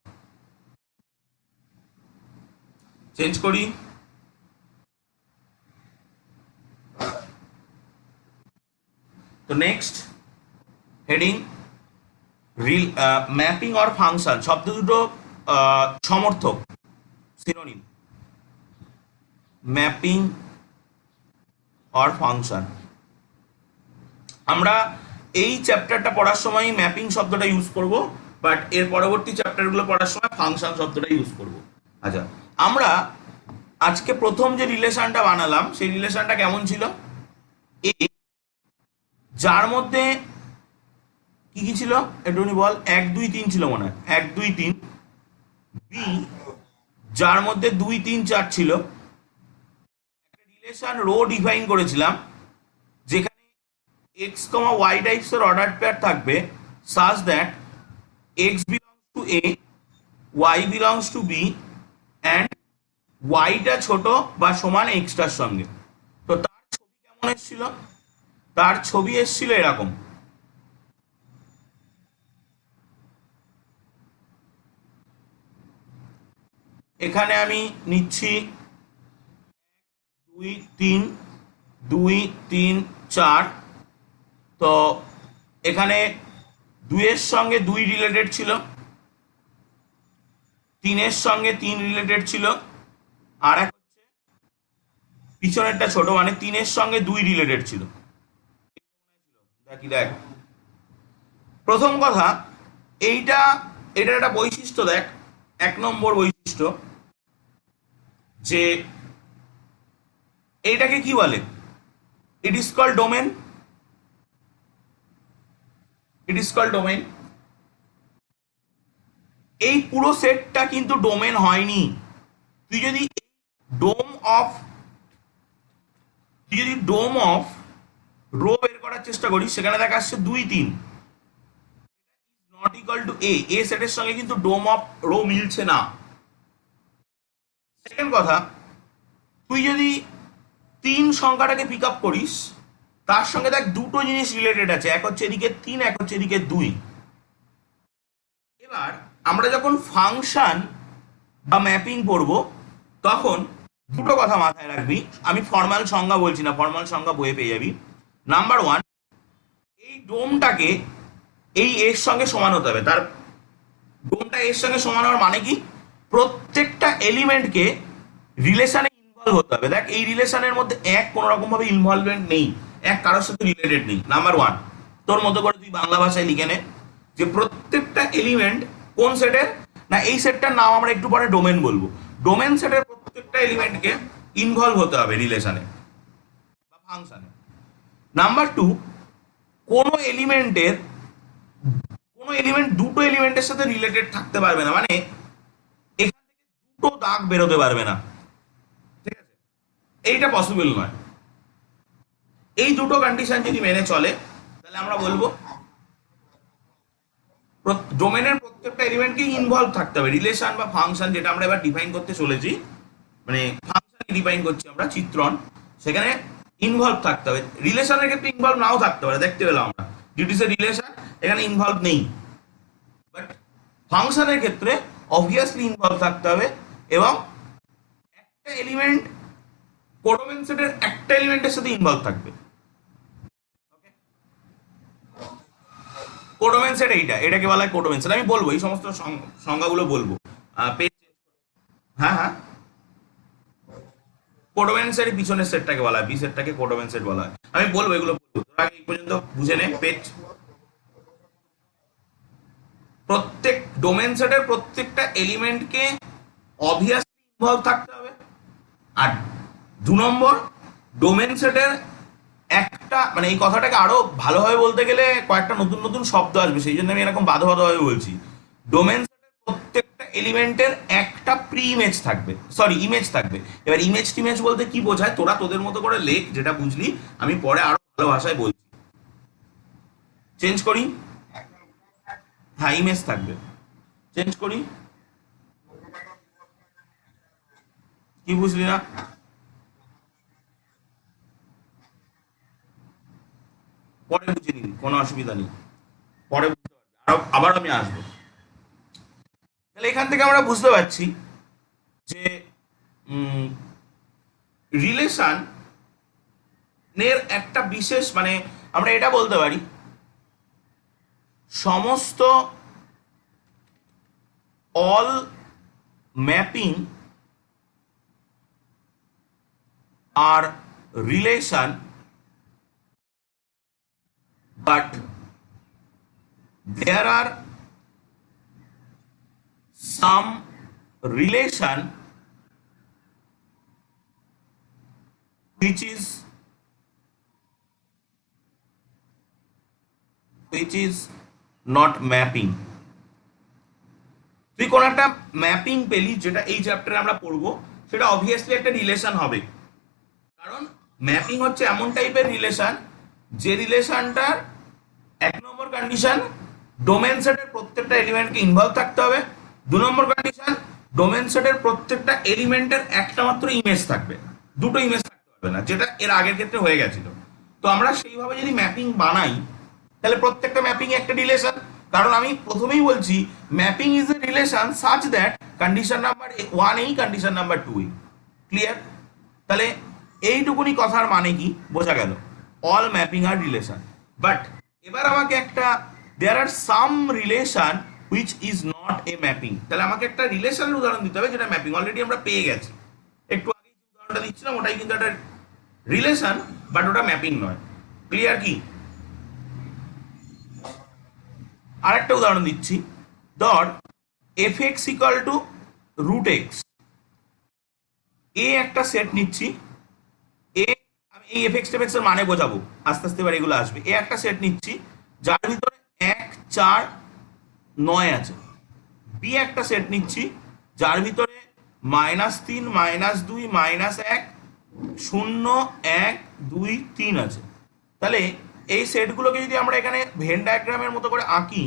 চেঞ্জ করি। তো next heading reel mapping or function, শব্দ দুটো সমর্থক, সিনোনিম, ম্যাপিং অর ফাংশন। আমরা এই চ্যাপ্টারটা পড়ার সময় ম্যাপিং শব্দটা ইউজ করব, বাট এর পরবর্তী চ্যাপ্টারগুলো পড়ার সময় ফাংশন শব্দটা ইউজ করব। আচ্ছা, আমরা আজকে প্রথম যে রিলেশনটা বানালাম সেই রিলেশনটা কেমন ছিল? এ, যার মধ্যে কি কি ছিল একটুখানি বল। 1 2 3 ছিল মনে হয়, 1 2 3। বি, যার মধ্যে 2 3 4 ছিল। একটা রিলেশন রো ডিফাইন করেছিলাম যেখানে x, y টাইপস এর অর্ডার পেয়ার থাকবে such that x belongs to a, y belongs to b and y টা ছোট বা সমান x টার সঙ্গে। তো তার ছবি কেমন এসেছিল? তার ছবি এসেছিল এরকম। এখানে আমি নিচ্ছি 2 3 2 3 4। তো এখানে 2 এর সঙ্গে 2 রিলেটেড ছিল, 3 এর সঙ্গে 3 রিলেটেড ছিল, আর এক হচ্ছে পিছনেরটা ছোট মানে 3 এর সঙ্গে 2 রিলেটেড ছিল। দেখি দেখ, প্রথম কথা এইটা, এটার একটা বৈশিষ্ট্য দেখ, 1 নম্বর বৈশিষ্ট্য, যে এইটাকে কি বলে? It is called domain. It is called domain. এই পুরো সেটটা কিন্তু ডোমেন হয়নি। তুই যদি ডোম অফ তুই যদি ডোম অফ রো বের করার চেষ্টা করিস, সেখানে দেখা আসছে 2 3, নট ইকুয়াল টু এ। এ সেটের সঙ্গে কিন্তু ডোম অফ রো মিলছে না। সেকেন্ড কথা, তুই যদি 3 সংখ্যাটাকে পিক আপ করিস, তার সঙ্গে দেখ দুটো জিনিস রিলেটেড আছে, এক হচ্ছে এদিকে 3, এক হচ্ছে এদিকে 2। এবার আমরা যখন ফাংশন বা ম্যাপিং পড়ব, তখন দুটো কথা মাথায় রাখবি। আমি ফর্মাল সংজ্ঞা বলছি না, ফর্মাল সংজ্ঞা বইয়ে পেয়ে যাবি। নাম্বার 1, এই ডোমটাকে এই এর সঙ্গে সমান হতে হবে। তার ডোমটা এর সঙ্গে সমান হওয়ার মানে কি? প্রত্যেকটা এলিমেন্টকে রিলেশনে ইনভলভ হতে হবে। দেখ, এই রিলেশনের মধ্যে এক কোনো রকম ভাবে ইনভলভমেন্ট নেই, এক কারোর সাথে রিলেটেড নেই। নাম্বার 1, তোর মতো করে তুই বাংলা ভাষায় লিখে নে যে প্রত্যেকটা এলিমেন্ট কোন সেটের, না এই সেটটার নাম আমরা একটু পরে ডোমেন বলবো। ডোমেন সেটের প্রত্যেকটা এলিমেন্টকে ইনভলভ হতে হবে রিলেশনে বা ফাংশনে। নাম্বার 2, কোনো এলিমেন্টের কোনো এলিমেন্ট দুটো এলিমেন্টের সাথে রিলেটেড থাকতে পারবে না, মানে এখান থেকে দুটো দাগ বেরোতে পারবে না। ঠিক আছে, এইটা পসিবল নয়। এই দুটো কন্ডিশন যদি মেনে চলে, তাহলে আমরা বলবো ডোমেনের প্রত্যেকটা এলিমেন্টকে ইনভলভ থাকতে হবে। রিলেশন বা ফাংশন যেটা আমরা এবার ডিফাইন করতে চলেছি, মানে ফাংশন ডিফাইন করছি আমরা, চিত্রণ, সেখানে ইনভলভ থাকতে হবে। রিলেশনের ক্ষেত্রে ইনভলভ নাও থাকতে পারে, দেখতে পেলাম আমরা ডিউ টু রিলেশন এখানে ইনভলভ নেই, বাট ফাংশনের ক্ষেত্রে অবভিয়াসলি ইনভলভ থাকতে হবে। এবং একটা এলিমেন্ট কোডোমেন সেটের একটা এলিমেন্টের সাথে ইনভলভ থাকবে। কোডোমেন সেট এটাকে বলা হয় কোডোমেন সেট। আমি বলবো এই সমস্ত সংজ্ঞাগুলো বলবো পেজ। হ্যাঁ হ্যাঁ, কোডোমেন সেট পিছনের সেটটাকে বলা হয়, বি সেটটাকে কোডোমেন সেট বলা হয়। আমি বলবো এগুলো, বলবো তোরা এই পর্যন্ত বুঝে নে। পেজ প্রত্যেক ডোমেন সেটের প্রত্যেকটা এলিমেন্টকে অবভিয়াসলি ইনভলভ থাকতে হবে। আর 2 নম্বর, ডোমেন সেটের একটা, মানে এই কথাটাকে আরো ভালোভাবে বলতে গেলে কয়েকটা নতুন নতুন শব্দ আসবে, সেই জন্য আমি এরকম বাঁধাভাবে বলছি। ডোমেন সেটের প্রত্যেকটা এলিমেন্টের একটা প্রি ইমেজ থাকবে, সরি ইমেজ থাকবে। এবার ইমেজ টিমেজ বলতে কি বোঝায় তোরা তোদের মতো করে লেখ, যেটা বুঝলি আমি পরে আরো ভালো ভাষায় বলছি। চেঞ্জ করি, হ্যাঁ ইমেজ থাকবে। চেঞ্জ করি, কি বুঝলি না? পরে বুঝে নিবি, কোনো অসুবিধা নেই, পরে বুঝতে পারবি, আবার আমি আসবো। তাহলে এখান থেকে আমরা বুঝতে পারছি যে রিলেশন এর একটা বিশেষ, মানে আমরা এটা বলতে পারি সমস্ত all mapping R relation, but there are some relation which is not mapping. তুই কোন একটা ম্যাপিং পেলি, যেটা এই চ্যাপ্টারে আমরা পড়বো, সেটা অবভিয়াসলি একটা রিলেশন হবে। কারণ ম্যাপিং হচ্ছে এমন টাইপের রিলেশন, যে রিলেশনটার 1 নম্বর কন্ডিশন ডোমেন সেটের প্রত্যেকটা এলিমেন্টকে ইনভলভ থাকতে হবে। 2 নম্বর কন্ডিশন ডোমেন সেটের প্রত্যেকটা এলিমেন্টের একটা মাত্র ইমেজ থাকবে, দুটো ইমেজ থাকতে পারবে না, যেটা এর আগের ক্ষেত্রে হয়ে গেছিল। তো আমরা সেইভাবে যদি ম্যাপিং বানাই, তাহলে প্রত্যেকটা ম্যাপিং একটা রিলেশন। কারণ আমি প্রথমেই বলছি mapping is a relation such that condition number 1 এই, কন্ডিশন নাম্বার 2 এই। ক্লিয়ার? তাহলে এইটুকুনি কথার মানে কি বোঝা গেল, all mapping R relation. But এবার আমাকে একটা, there are some relation which is not a mapping. তাহলে আমাকে একটা রিলেশনের উদাহরণ দিতে হবে যেটা ম্যাপিং, অলরেডি আমরা পেয়ে গেছি। একটু আগে যে উদাহরণটা দিচ্ছিলাম ওটাই কিন্তু একটা রিলেশন, বাট ওটা ম্যাপিং নয়। ক্লিয়ার কি? আর একটা উদাহরণ দিচ্ছি, ধর f x equal to root x, A একটা সেট নিচ্ছি। এ, আমি এই এফ এক্স এর মানে বোঝাবো আস্তে আস্তে, এবার এগুলো আসবে। এ একটা সেট নিচ্ছি যার ভিতরে 1 4 9 আছে। বি একটা সেট নিচ্ছি যার ভিতরে -3 -2 -1 0 1 2 3 আছে। তাহলে এই সেটগুলোকে যদি আমরা এখানে ভেন ডায়াগ্রামের মতো করে আঁকি,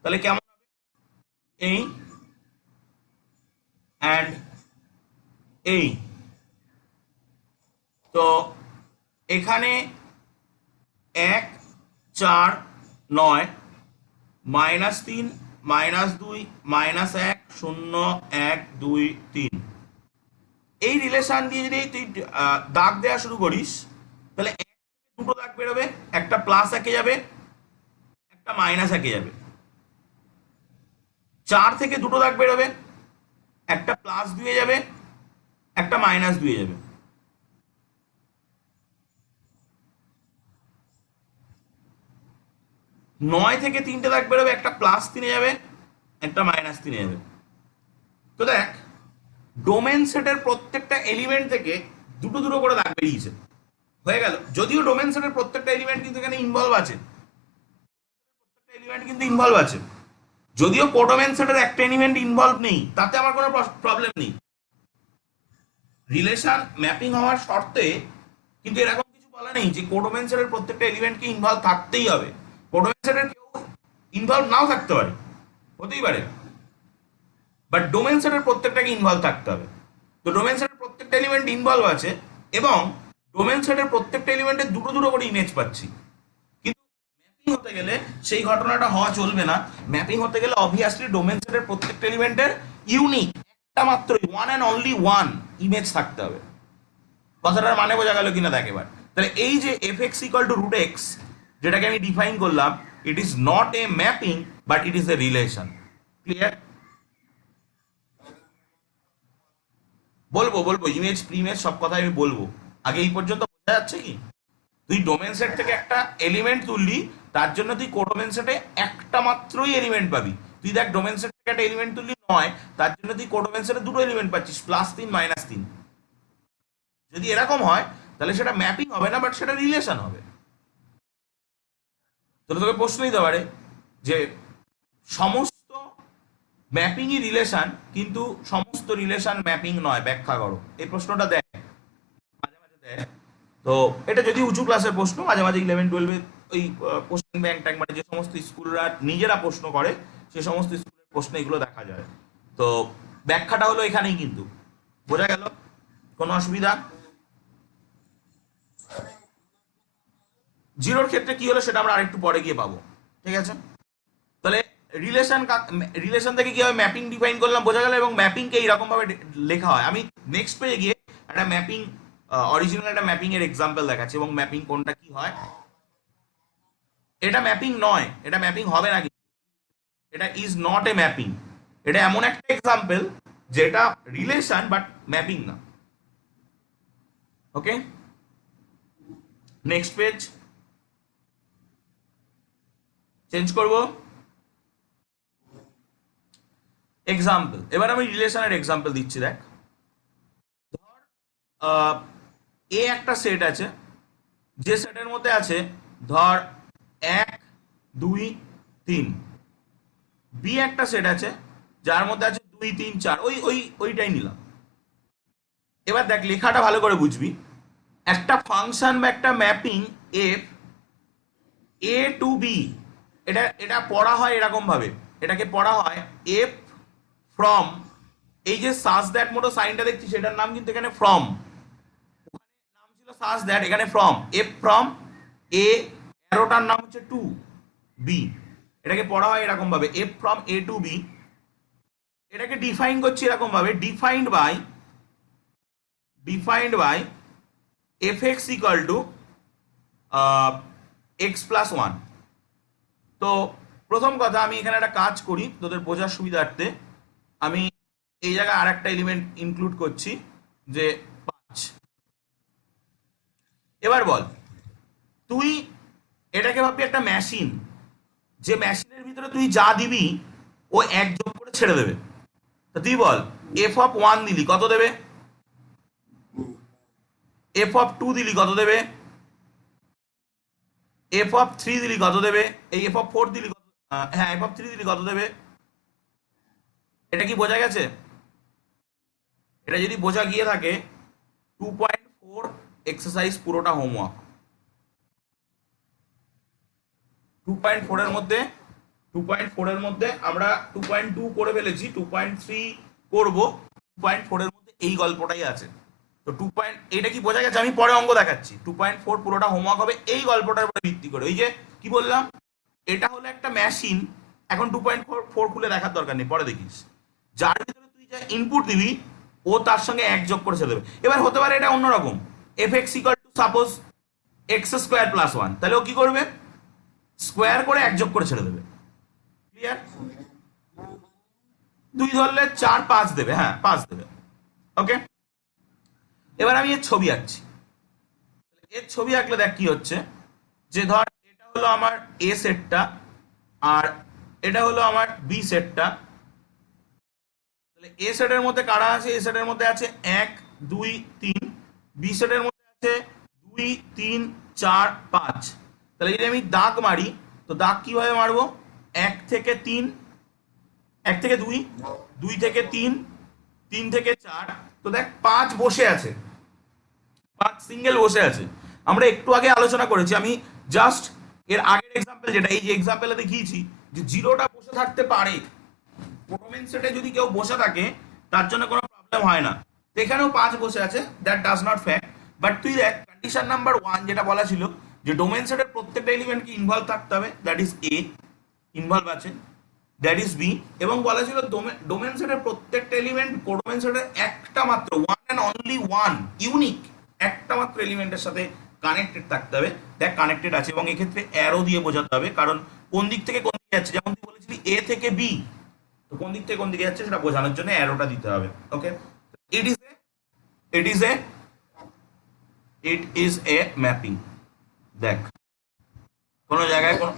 তাহলে কেমন হবে? এই অ্যান্ড এই। তো এখানে 1 4 9 -3 -2 -1 0 1 2 3, এই রিলেশন দিয়ে যদি তুই দাগ দেওয়া শুরু করিস, তাহলে 1 থেকে দুটো দাগ বেরোবে, একটা প্লাস একে যাবে, একটা মাইনাস একে যাবে। 4 থেকে দুটো দাগ বেরোবে, একটা প্লাস 2 এ যাবে, একটা মাইনাস 2 এ যাবে। 9 থেকে 3টে দাগ বেরোবে, একটা প্লাস 3 এ যাবে, একটা মাইনাস 3 এ যাবে। তো দেখ, ডোমেন সেটের প্রত্যেকটা এলিমেন্ট থেকে দুটো দুটো করে দাগ বেরিয়েছে, হয়ে গেল। যদিও ডোমেন সেটের প্রত্যেকটা এলিমেন্ট কিন্তু এখানে ইনভলভ আছে, প্রত্যেকটা এলিমেন্ট কিন্তু ইনভলভ আছে। যদিও কোডোমেন সেটের একটা এলিমেন্ট ইনভলভ নেই, তাতে আমার কোনো প্রবলেম নেই। রিলেশন ম্যাপিং হওয়ার শর্তে কিন্তু এরকম কিছু বলা নেই যে কোডোমেন সেটের প্রত্যেকটা এলিমেন্টকে ইনভলভ থাকতেই হবে। কোডোমেন সেটের কেউ ইনভলভ নাও থাকতে পারে, হতেই পারে, বাট ডোমেন সেটের প্রত্যেকটাকে ইনভলভ থাকতে হবে। তো ডোমেন সেটের প্রত্যেকটা এলিমেন্ট ইনভলভ আছে এবং ডোমেন সেটের প্রত্যেকটা এলিমেন্টে দুটো দুটো করে ইমেজ পাচ্ছি। কিন্তু ম্যাপিং হতে গেলে সেই ঘটনাটা হওয়া চলবে না। ম্যাপিং হতে গেলে অবভিয়াসলি ডোমেন সেটের প্রত্যেকটা এলিমেন্টের ইউনিক একটা মাত্রই one and only one image থাকতে হবে। কথাটার মানে বোঝা গেল কিনা দেখ এবার। তাহলে এই যে f x equal to root x যেটাকে আমি ডিফাইন করলাম, it is not a mapping but it is a relation. Clear? বলবো বলবো ইমেজ প্রিমেজ সব কথা আমি বলবো, আগে এই পর্যন্ত বোঝা যাচ্ছে কি? তুই ডোমেন সেট থেকে একটা এলিমেন্ট তুললি, তার জন্য তুই কোডোমেন সেটে একটা মাত্রই এলিমেন্ট পাবি। তুই দেখ ডোমেন সেট থেকে একটা এলিমেন্ট তুললি 9, তার জন্য তুই কোডোমেন সেটে দুটো এলিমেন্ট পাচ্ছিস, +3 -3। যদি এরকম হয় তাহলে সেটা ম্যাপিং হবে না, বাট সেটা রিলেশন হবে। তোকে প্রশ্ন দিতে পারে যে সমস্ত ম্যাপিংই রিলেশন কিন্তু সমস্ত রিলেশন ম্যাপিং নয়, ব্যাখ্যা করো। এই প্রশ্নটা দেয় মাঝে মাঝে দেয়। তো এটা যদি উঁচু ক্লাসের প্রশ্ন, মাঝে মাঝে 11-12 ওই কোশ্চেন ব্যাংক ট্যাঙ্ক মানে যে সমস্ত স্কুলরা নিজেরা প্রশ্ন করে সে সমস্ত স্কুলের প্রশ্ন এগুলো দেখা যায়। তো ব্যাখ্যাটা হলো এখানেই, কিন্তু বোঝা গেল? কোনো অসুবিধা? জিরোর ক্ষেত্রে কি হলো সেটা আমরা আরেকটু পরে গিয়ে পাবো, ঠিক আছে? তাহলে রিলেশন রিলেশন থেকে কি হবে ম্যাপিং ডিফাইন করলাম, বোঝা গেল। এবং ম্যাপিংকে এইরকম ভাবে লেখা হয়। আমি নেক্সট পেজে গিয়ে একটা ম্যাপিং অরিজিনাল একটা ম্যাপিং এর এক্সাম্পল দেখাচ্ছি এবং ম্যাপিং কোনটা কি হয়। এটা ম্যাপিং নয়, এটা ম্যাপিং হবে না, কিন্তু এটা ইজ নট এ ম্যাপিং। এটা এমন একটা এক্সাম্পল যেটা রিলেশন বাট ম্যাপিং না। ওকে, নেক্সট পেজ চেঞ্জ করব। এক্সাম্পল, এবার আমি রিলেশনের এক্সাম্পল দিচ্ছি। দেখ ধর এ একটা সেট আছে, যে সেটের মধ্যে আছে ধর 1 2 3। বি একটা সেট আছে যার মধ্যে আছে 2 3 4। ওইটাই নিলাম। এবার দেখ লেখাটা ভালো করে বুঝবি। একটা ফাংশন বা একটা mapping f a to b, এটা এটা পড়া হয় এরকম ভাবে। এটাকে পড়া হয় এফ ফ্রম, এই যে সাজ দ্যাট মোটো সাইনটা দেখছি সেটার নাম কিন্তু এখানে ফ্রম। নাম ছিল সাজ দ্যাট, এখানে ফ্রম। এফ ফ্রম এ, অ্যারোটার নাম হচ্ছে টু বি। এটাকে পড়া হয় এরকম ভাবে f from A to b. এটাকে ডিফাইন করছি এরকম ভাবে, defined by f x equal to x plus one. তো প্রথম কথা আমি এখানে একটা কাজ করি তোদের বোঝার সুবিধার্থে। আমি এই জায়গায় আর একটা এলিমেন্ট ইনক্লুড করছি যে 5। এবার বল, তুই এটাকে ভাববি একটা মেশিন, যে মেশিনের ভিতরে তুই যা দিবি ও এক যোগ করে ছেড়ে দেবে। তা তুই বল এফ অফ 1 দিলি কত দেবে, এফ অফ 2 দিলি কত দেবে, এফ অফ 3 দিলি কত দেবে, এই এফ অফ 4 দিলি কত, হ্যাঁ এফ অফ 3 দিলি কত দেবে। এটা কি বোঝা গেছে? এটা যদি বোঝা গিয়ে থাকে 2.4 এক্সারসাইজ পুরোটা হোমওয়ার্ক। 2.4 এর মধ্যে 2.4 এর মধ্যে আমরা 2.2 করে ফেলেছি, 2.3 করব, 2.4 এর মধ্যে এই গল্পটাই আছে। তো 2. এটা কি বোঝা গেছে? আমি পরে অঙ্ক দেখাচ্ছি। 2.4 পুরোটা হোমওয়ার্ক হবে এই গল্পটার উপরে ভিত্তি করে। ওই যে কি বললাম, এটা হলো একটা মেশিন। এখন 2.4 খুলে দেখার দরকার নেই, পরে দেখিস। যার ভিতরে তুই যা ইনপুট দিবি ও তার সঙ্গে এক যোগ করে ছেড়ে দেবে। এবার হতে পারে এটা অন্যরকম, F x equal two suppose x square plus 1, তাহলে ও কি করবে স্কোয়ার করে এক যোগ করে ছেড়ে দেবে। ক্লিয়ার? 2 ধরলে 4 5 দেবে, হ্যাঁ 5 দেবে। ওকে, এবার আমি এর ছবি আঁকছি। এর ছবি আঁকলে দেখ কি হচ্ছে, যে ধর এটা হলো আমার এ সেটটা আর এটা হলো আমার বি সেটটা। তাহলে এ সেটের মধ্যে কারা আছে? এ সেটের মধ্যে আছে 1 2 3। বি সেটের মধ্যে আছে 2 3 4 5। তাহলে যদি আমি দাগ মারি তো দাগ কিভাবে মারবো? 1 থেকে 3, 1 থেকে 2, 2 থেকে 3, 3 থেকে 4। তো দেখ 5 বসে আছে, 5 সিঙ্গেল বসে আছে। আমরা একটু আগে আলোচনা করেছি, আমি জাস্ট এর আগের এক্সাম্পল যেটা এই যে এক্সাম্পলে দেখিয়েছি যে জিরোটা বসে থাকতে পারে, কোডোমেন সেটে যদি কেউ বসে থাকে তার জন্য কোনো প্রবলেম হয় না। তো এখানেও 5 বসে আছে, that does not fact. But তুই দেখ কন্ডিশন নাম্বার 1 যেটা বলা ছিল যে ডোমেন সেটের প্রত্যেকটা এলিমেন্টকে ইনভলভ থাকতে হবে, দ্যাট ইজ এ, ইনভলভ আছে, দ্যাট ইজ বি, এবং বলা ছিল ডোমেন সেটের প্রত্যেকটা এলিমেন্ট কোডোমেন সেটের একটা মাত্র one and only one unique একটা মাত্র এলিমেন্টের সাথে কানেক্টেড থাকতে হবে। দেখ কানেক্টেড আছে, এবং এক্ষেত্রে অ্যারো দিয়ে বোঝাতে হবে, কারণ কোন দিক থেকে কোন দিকে যাচ্ছে, যেমন তুই বলেছিলি এ থেকে বি, তো কোন দিক থেকে কোন দিকে যাচ্ছে সেটা বোঝানোর জন্য অ্যারোটা দিতে হবে। Okay, it is a it is a it is a mapping. দেখ কোন জায়গায় কোন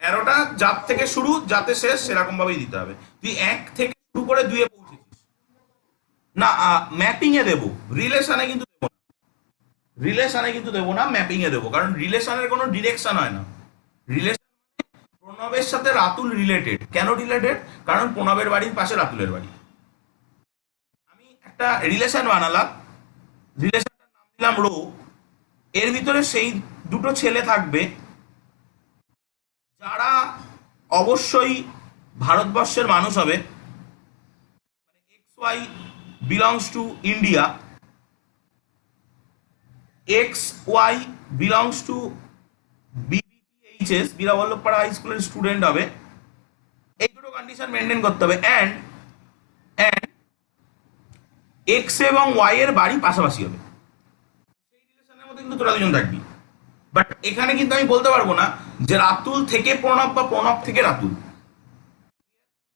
অ্যারোটা যার থেকে শুরু যাতে শেষ সেরকম ভাবেই দিতে হবে। তুই 1 থেকে শুরু করে 2 এ পৌঁছেছিস না, ম্যাপিং এ দেবো, রিলেশনে কিন্তু দেবো না, রিলেশনে কিন্তু দেবো না, ম্যাপিং এ দেবো, কারণ রিলেশনের কোনো ডিরেকশন হয় না। রিলেশন প্রণবের সাথে রাতুল রিলেটেড, কেন রিলেটেড? কারণ প্রণবের বাড়ির পাশে রাতুলের বাড়ি। আমি একটা রিলেশন বানালাম, রিলেশনটার নাম দিলাম রো, এর ভিতরে সেই দুটো ছেলে থাকবে যারা অবশ্যই ভারতবর্ষের মানুষ হবে, মানে x y belongs to India, x y belongs to BBPHS, Birabhallavpara high স্কুলের স্টুডেন্ট হবে। এই দুটো কন্ডিশন মেনটেন করতে হবে। অ্যান্ড এক্স এবং ওয়াই এর বাড়ি পাশাপাশি হবে, সেই রিলেশনের মধ্যে কিন্তু তোরা দুজন থাকবি। বাট এখানে কিন্তু আমি বলতে পারবো না যে রাতুল থেকে প্রণব বা প্রণব থেকে রাতুল।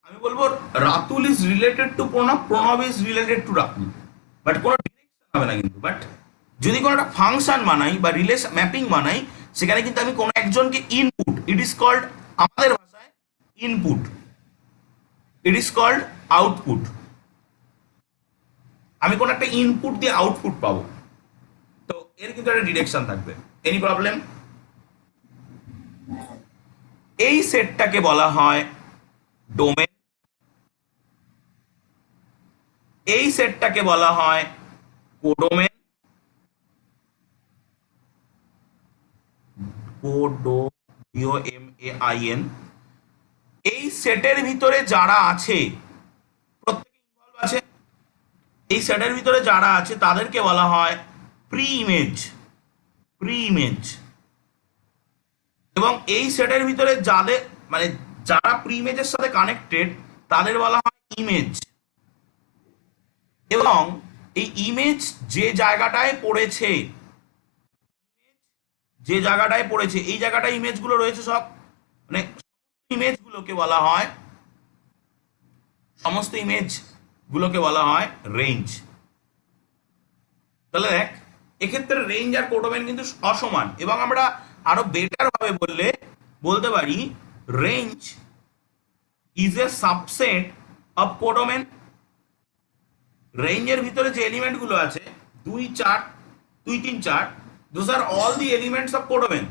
আমি বলবো Ratul is related to Pranab, Pranab is related to Ratul, but কোনো ডিরেকশন হবে না কিন্তু। বাট যদি কোনো একটা ফাংশন বানাই বা রিলেশন ম্যাপিং বানাই, সেখানে কিন্তু আমি কোনো একজনকে ইনপুট, ইট ইজ কল্ড আমাদের ভাষায় input, it is called output, আমি কোনো একটা ইনপুট দিয়ে আউটপুট পাবো, তো এর কিন্তু একটা ডিরেকশন থাকবে। Any problem? এই সেটটাকে বলা হয় ডোমেন, এই সেটটাকে বলা হয় কোডোমেন, কোডোমিন। এই সেটের ভিতরে যারা আছে প্রত্যেকে ইনভলভ আছে, এই সেটের ভিতরে যারা আছে তাদেরকে বলা হয় প্রি ইমেজ, প্রি ইমেজ। এবং এই সেটের ভিতরে যাদের মানে যারা প্রি ইমেজের সাথে কানেক্টেড তাদের বলা হয় ইমেজ। এবং এই ইমেজ যে জায়গাটায় পড়েছে, যে জায়গাটায় পড়েছে এই জায়গাটায় ইমেজগুলো রয়েছে সব, মানে ইমেজগুলোকে বলা হয়, সমস্ত ইমেজগুলোকে বলা হয় রেঞ্জ। তাহলে দেখ এক্ষেত্রে রেঞ্জ আর কোডোমেন কিন্তু অসমান, এবং আমরা আরো বেটার ভাবে বলতে পারি range is a subset of codomain. রেঞ্জের ভিতরে যে এলিমেন্ট গুলো আছে 2 4 2 3 4, those are all the elements of codomain.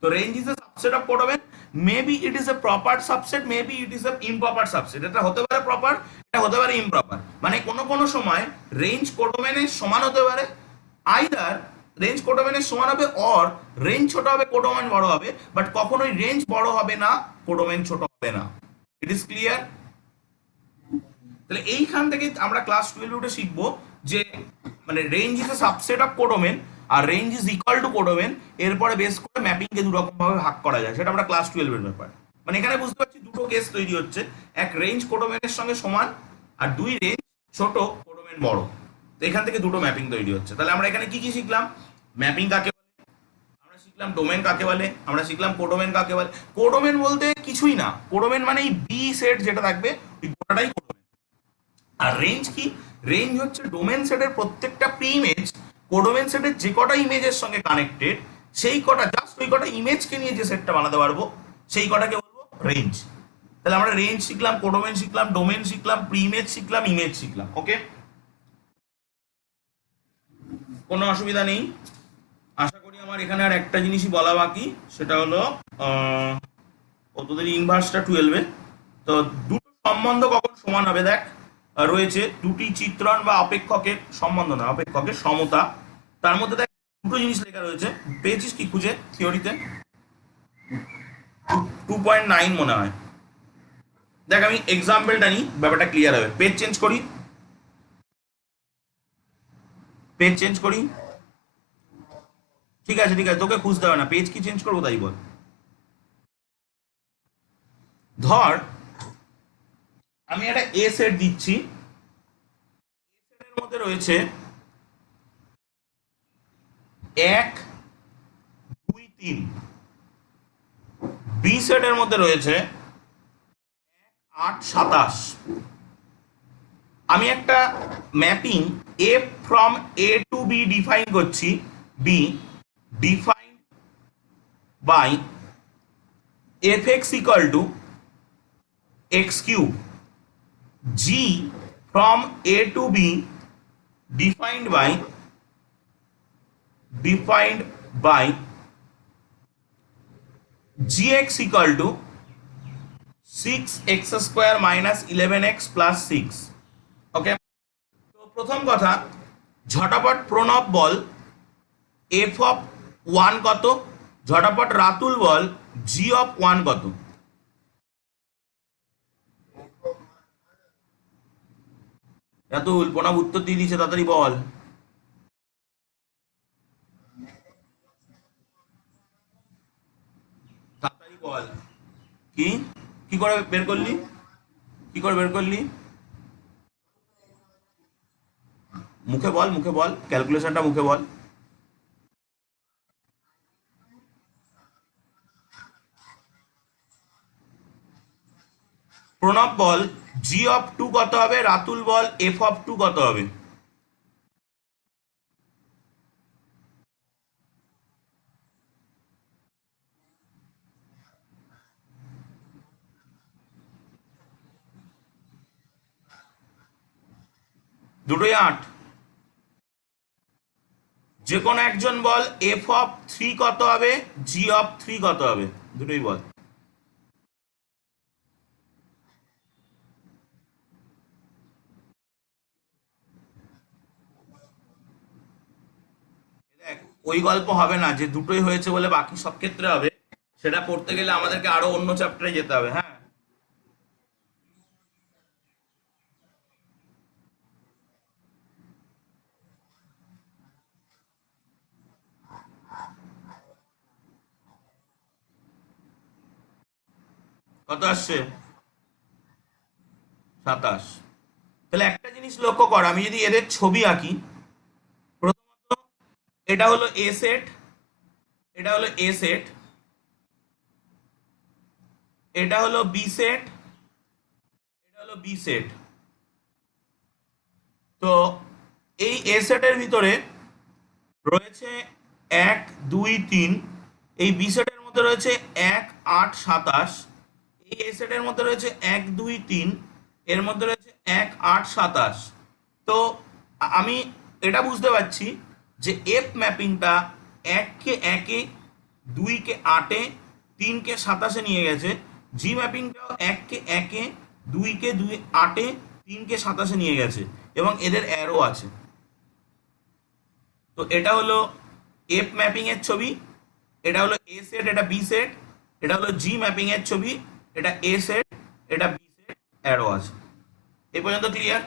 তো range is a subset of codomain, maybe it is a proper subset, maybe it is a improper subset. এটা হতে পারে proper, এটা হতে পারে ইমপ্রপার, মানে কোনো সময় রেঞ্জ কোডোমেনের সমান হতে পারে, আইদার রেঞ্জ কোডোমেনের সমান হবে, অর রেঞ্জ ছোট হবে কোডোমেন বড় হবে, বাট কখনোই রেঞ্জ বড় হবে না কোডোমেন ছোট হবে না। It is clear? তাহলে এইখান থেকে আমরা ক্লাস 12 উঠে শিখবো যে মানে range is a subset of codomain আর range is equal to codomain, এরপরে বেস করে ম্যাপিং কে দু রকম ভাবে ভাগ করা যায়, সেটা আমরা ক্লাস 12 এর ব্যাপার। মানে এখানে বুঝতে পারছি দুটো কেস তৈরি হচ্ছে, এক রেঞ্জ কোডোমেনের সঙ্গে সমান, আর দুই রেঞ্জ ছোট কোডোমেন বড়। তো এখান থেকে দুটো ম্যাপিং তৈরি হচ্ছে। তাহলে আমরা এখানে কি কি শিখলাম? ম্যাপিং কাকে বলে, আমরা শিখলাম ডোমেন কাকে বলে, আমরা শিখলাম কোডোমেন কাকে বলে। কোডোমেন বলতে কিছুই না, কোডোমেন মানে এই বি সেট যেটা থাকবে ওই গোটাটাই কোডোমেন। আর রেঞ্জ কি? রেঞ্জ হচ্ছে ডোমেন সেটের প্রত্যেকটা প্রি ইমেজ কোডোমেন সেটের যে কটা ইমেজের সঙ্গে কানেক্টেড, সেই কটা জাস্ট ওই কটা ইমেজকে নিয়ে যে সেটটা বানাতে পারবো সেই কটাকে বলবো রেঞ্জ। তাহলে আমরা রেঞ্জ শিখলাম, কোডোমেন শিখলাম, ডোমেন শিখলাম, প্রি ইমেজ শিখলাম, ইমেজ শিখলাম। ওকে, কোনো অসুবিধা নেই। আশা করি আমার এখানে আর একটা জিনিসই বলা বাকি, সেটা হলো তোদের ইনভার্সটা 12-এ। তো দুটো সম্বন্ধ কখন সমান হবে দেখ, রয়েছে দুটি চিত্রণ বা অপেক্ষকের সম্বন্ধ, না অপেক্ষকের সমতা। তার মধ্যে দেখ দুটো জিনিস লেখা রয়েছে, পেয়েছিস কি খুঁজে থিওরিতে? 2.9 মনে হয়, দেখ আমি এক্সাম্পলটা নিই, ব্যাপারটা ক্লিয়ার হবে। পেজ চেঞ্জ করি, পেজ চেঞ্জ করি। ঠিক আছে ঠিক আছে, তোকে খুঁজতে হবে না, পেজ কি চেঞ্জ করবো তাই বল। ধর আমি একটা এ সেট দিচ্ছি, এর মধ্যে রয়েছে 1 2 3। বি সেটের মধ্যে রয়েছে 8 27। আমি একটা mapping f from A to B define করছি। B defined by f x equal to x cube. G from A to B defined by gx equal to 6x square minus 11x plus 6। Okay, তো প্রথম কথা, ঝটাপট প্রণব বল f of 1 কত, ঝটাপট রাতুল বল জি of 1 কত। রাতুল প্রণব উত্তর দিয়ে দিয়েছে, তাড়াতাড়ি বল। তাড়াতাড়ি বল। কি কি করে বের করলি, কি করে বের করলি? মুখে বল, মুখে বল, ক্যালকুলেশনটা মুখে বল। প্রণব বল জি অফ 2 কত হবে, রাতুল বল এফ অফ 2 কত হবে। দুটোই 8। যে কোনো একজন বল এফ অফ 3 কত হবে, জি অফ 3 কত হবে, দুটোই বল। দেখ, ওই গল্প হবে না যে দুটোই হয়েছে বলে বাকি সব ক্ষেত্রে হবে। সেটা পড়তে গেলে আমাদেরকে আরো অন্য চ্যাপ্টারে যেতে হবে। হ্যাঁ, কত আসছে? 27। তাহলে একটা জিনিস লক্ষ্য কর, আমি যদি এদের ছবি আঁকি, প্রথমত এটা হলো এ সেট, এটা হলো এ সেট, এটা হলো বি সেট, এটা হলো বি সেট। তো এই এ সেটের ভিতরে রয়েছে 1 2 3। এই বি সেটের মধ্যে রয়েছে 1 8 27। এই এ সেটের মধ্যে রয়েছে 1 2 3, এর মধ্যে রয়েছে 1 8 27। তো আমি এটা বুঝতে পারছি যে এফ ম্যাপিংটা 1 কে 1 এ, 2 কে 8 এ, 3 কে 27 এ নিয়ে গেছে। জি ম্যাপিংটাও 1 কে 1 এ, 2 কে 2 8 এ, 3 কে 27 এ নিয়ে গেছে, এবং এদের অ্যারো আছে। তো এটা হলো এফ ম্যাপিং এর ছবি, এটা হলো এ সেট, এটা বি সেট, এটা হলো জি ম্যাপিং এর ছবি, এটা এ সেট, এটা বি সেট, অ্যারো আছে। এই পর্যন্ত ক্লিয়ার?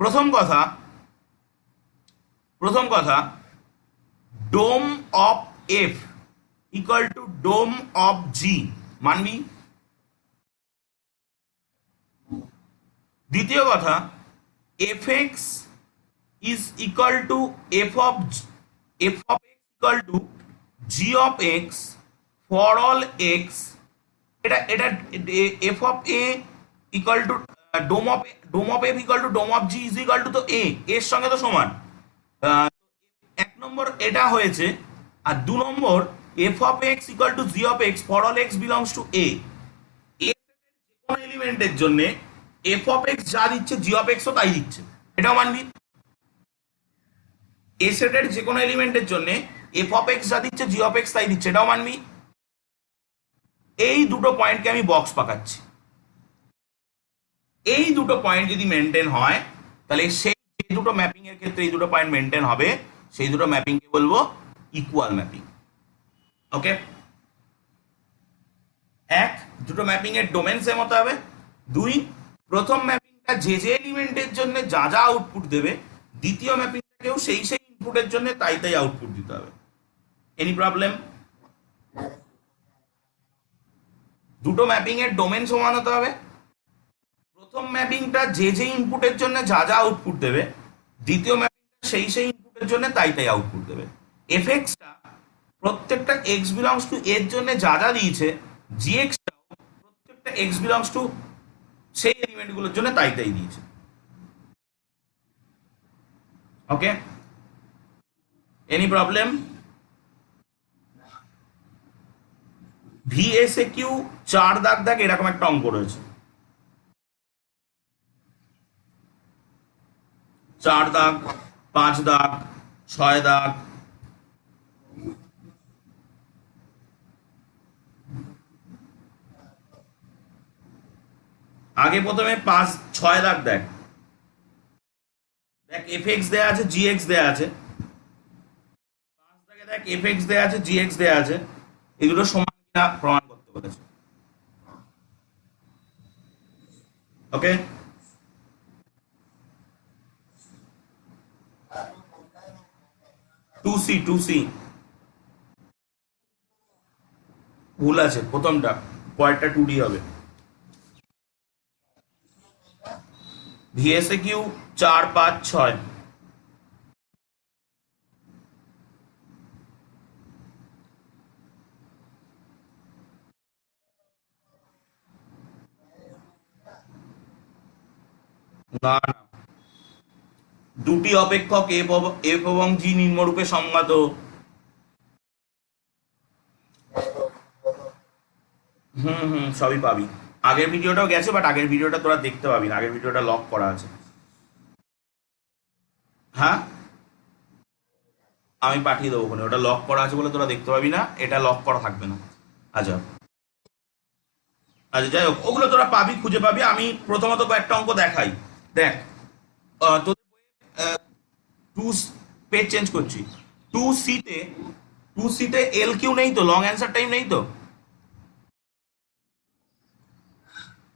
প্রথম কথা, প্রথম কথা, dom of f equal to dom of G মানবি। দ্বিতীয় কথা, f x is equal to f of x equal to G of x for all x. এটা এটা f of A equal to dom of f equal to dom of G is equal two, তো এর সঙ্গে তো সমান। আহ, 1 নম্বর এটা হয়েছে। আর 2 নম্বর, f of x equal to G of x for all x belongs to A. কোন এলিমেন্টের জন্য এফ অফ এক্স যা দিচ্ছে জি অফ এক্সও তাই দিচ্ছে, এটাও মানবি। এ সেটের যে কোনো এলিমেন্টের জন্য এফ অফ এক্স যা দিচ্ছে জি অফ এক্স তাই দিচ্ছে, এটাও মানবি। এই দুটো পয়েন্টকে আমি বক্স পাকাচ্ছি। এই দুটো পয়েন্ট যদি মেনটেন হয়, তাহলে সেই যে দুটো ম্যাপিং এর ক্ষেত্রে এই দুটো পয়েন্ট মেনটেন হবে, সেই দুটো ম্যাপিংকে বলবো ইকুয়াল ম্যাপিং। ওকে, এক, দুটো ম্যাপিং এর ডোমেন সেম হতে হবে। দুই, প্রথম ম্যাপিংটা যে যে এলিমেন্টের জন্য যা যা আউটপুট দেবে, দ্বিতীয় ম্যাপিংটাকেও সেই সেই ইনপুটের জন্য তাই তাই আউটপুট দিতে হবে। Any problem? দুটো ম্যাপিং এর ডোমেন সমান হতে হবে। প্রথম ম্যাপিংটা যে যে ইনপুটের জন্য যা যা আউটপুট দেবে, দ্বিতীয় ম্যাপিংটা সেই সেই ইনপুটের জন্য তাই তাই আউটপুট দেবে। এফএক্সটা প্রত্যেকটা এক্স বিলংস টু এর জন্য যা যা দিয়েছে, জিএক্সটাও প্রত্যেকটা এক্স বিলংস টু সেই এলিমেন্টগুলোর জন্য তাই তাই দিয়েছে। ওকে, এনি প্রবলেম? ভিএসএ কিউ 4 দাগ এরকম একটা অঙ্ক রয়েছে। 4 দাগ, 5 দাগ, 6 দাগ। আগে প্রথমে 5 6 দাগ দেখ। দেখ এফএক্স দেয়া আছে, জিএক্স দেয়া আছে। 5 দাগে দেখ এফএক্স দেয়া আছে, জিএক্স দেয়া আছে। এই দুটো সমান কিনা প্রমাণ করতে বলেছে। ওকে, 2C ভুল আছে প্রথমটা, পরেরটা 2D হবে। ভিএসএ কিউ 4 5 6। না না, দুটি অপেক্ষক এফ এবং জি নিম্নরূপে সংজ্ঞাত। সবই পাবি। আগের ভিডিওটাও গেছে, বাট আগের ভিডিওটা তোরা দেখতে পাবি না, আগের ভিডিওটা লক করা আছে। হ্যাঁ, আমি পাঠিয়ে দেবো ওখানে, ওটা লক করা আছে বলে তোরা দেখতে পাবি না, এটা লক করা থাকবে না। আচ্ছা, আচ্ছা যাই হোক, ওগুলো তোরা পাবি, খুঁজে পাবি। আমি প্রথমত কয়েকটা অঙ্ক দেখাই। দেখ, তোদের টু পেজ চেঞ্জ করছি। টু সিতে, এল কিউ নেই তো, লং অ্যান্সার টাইম নেই তো?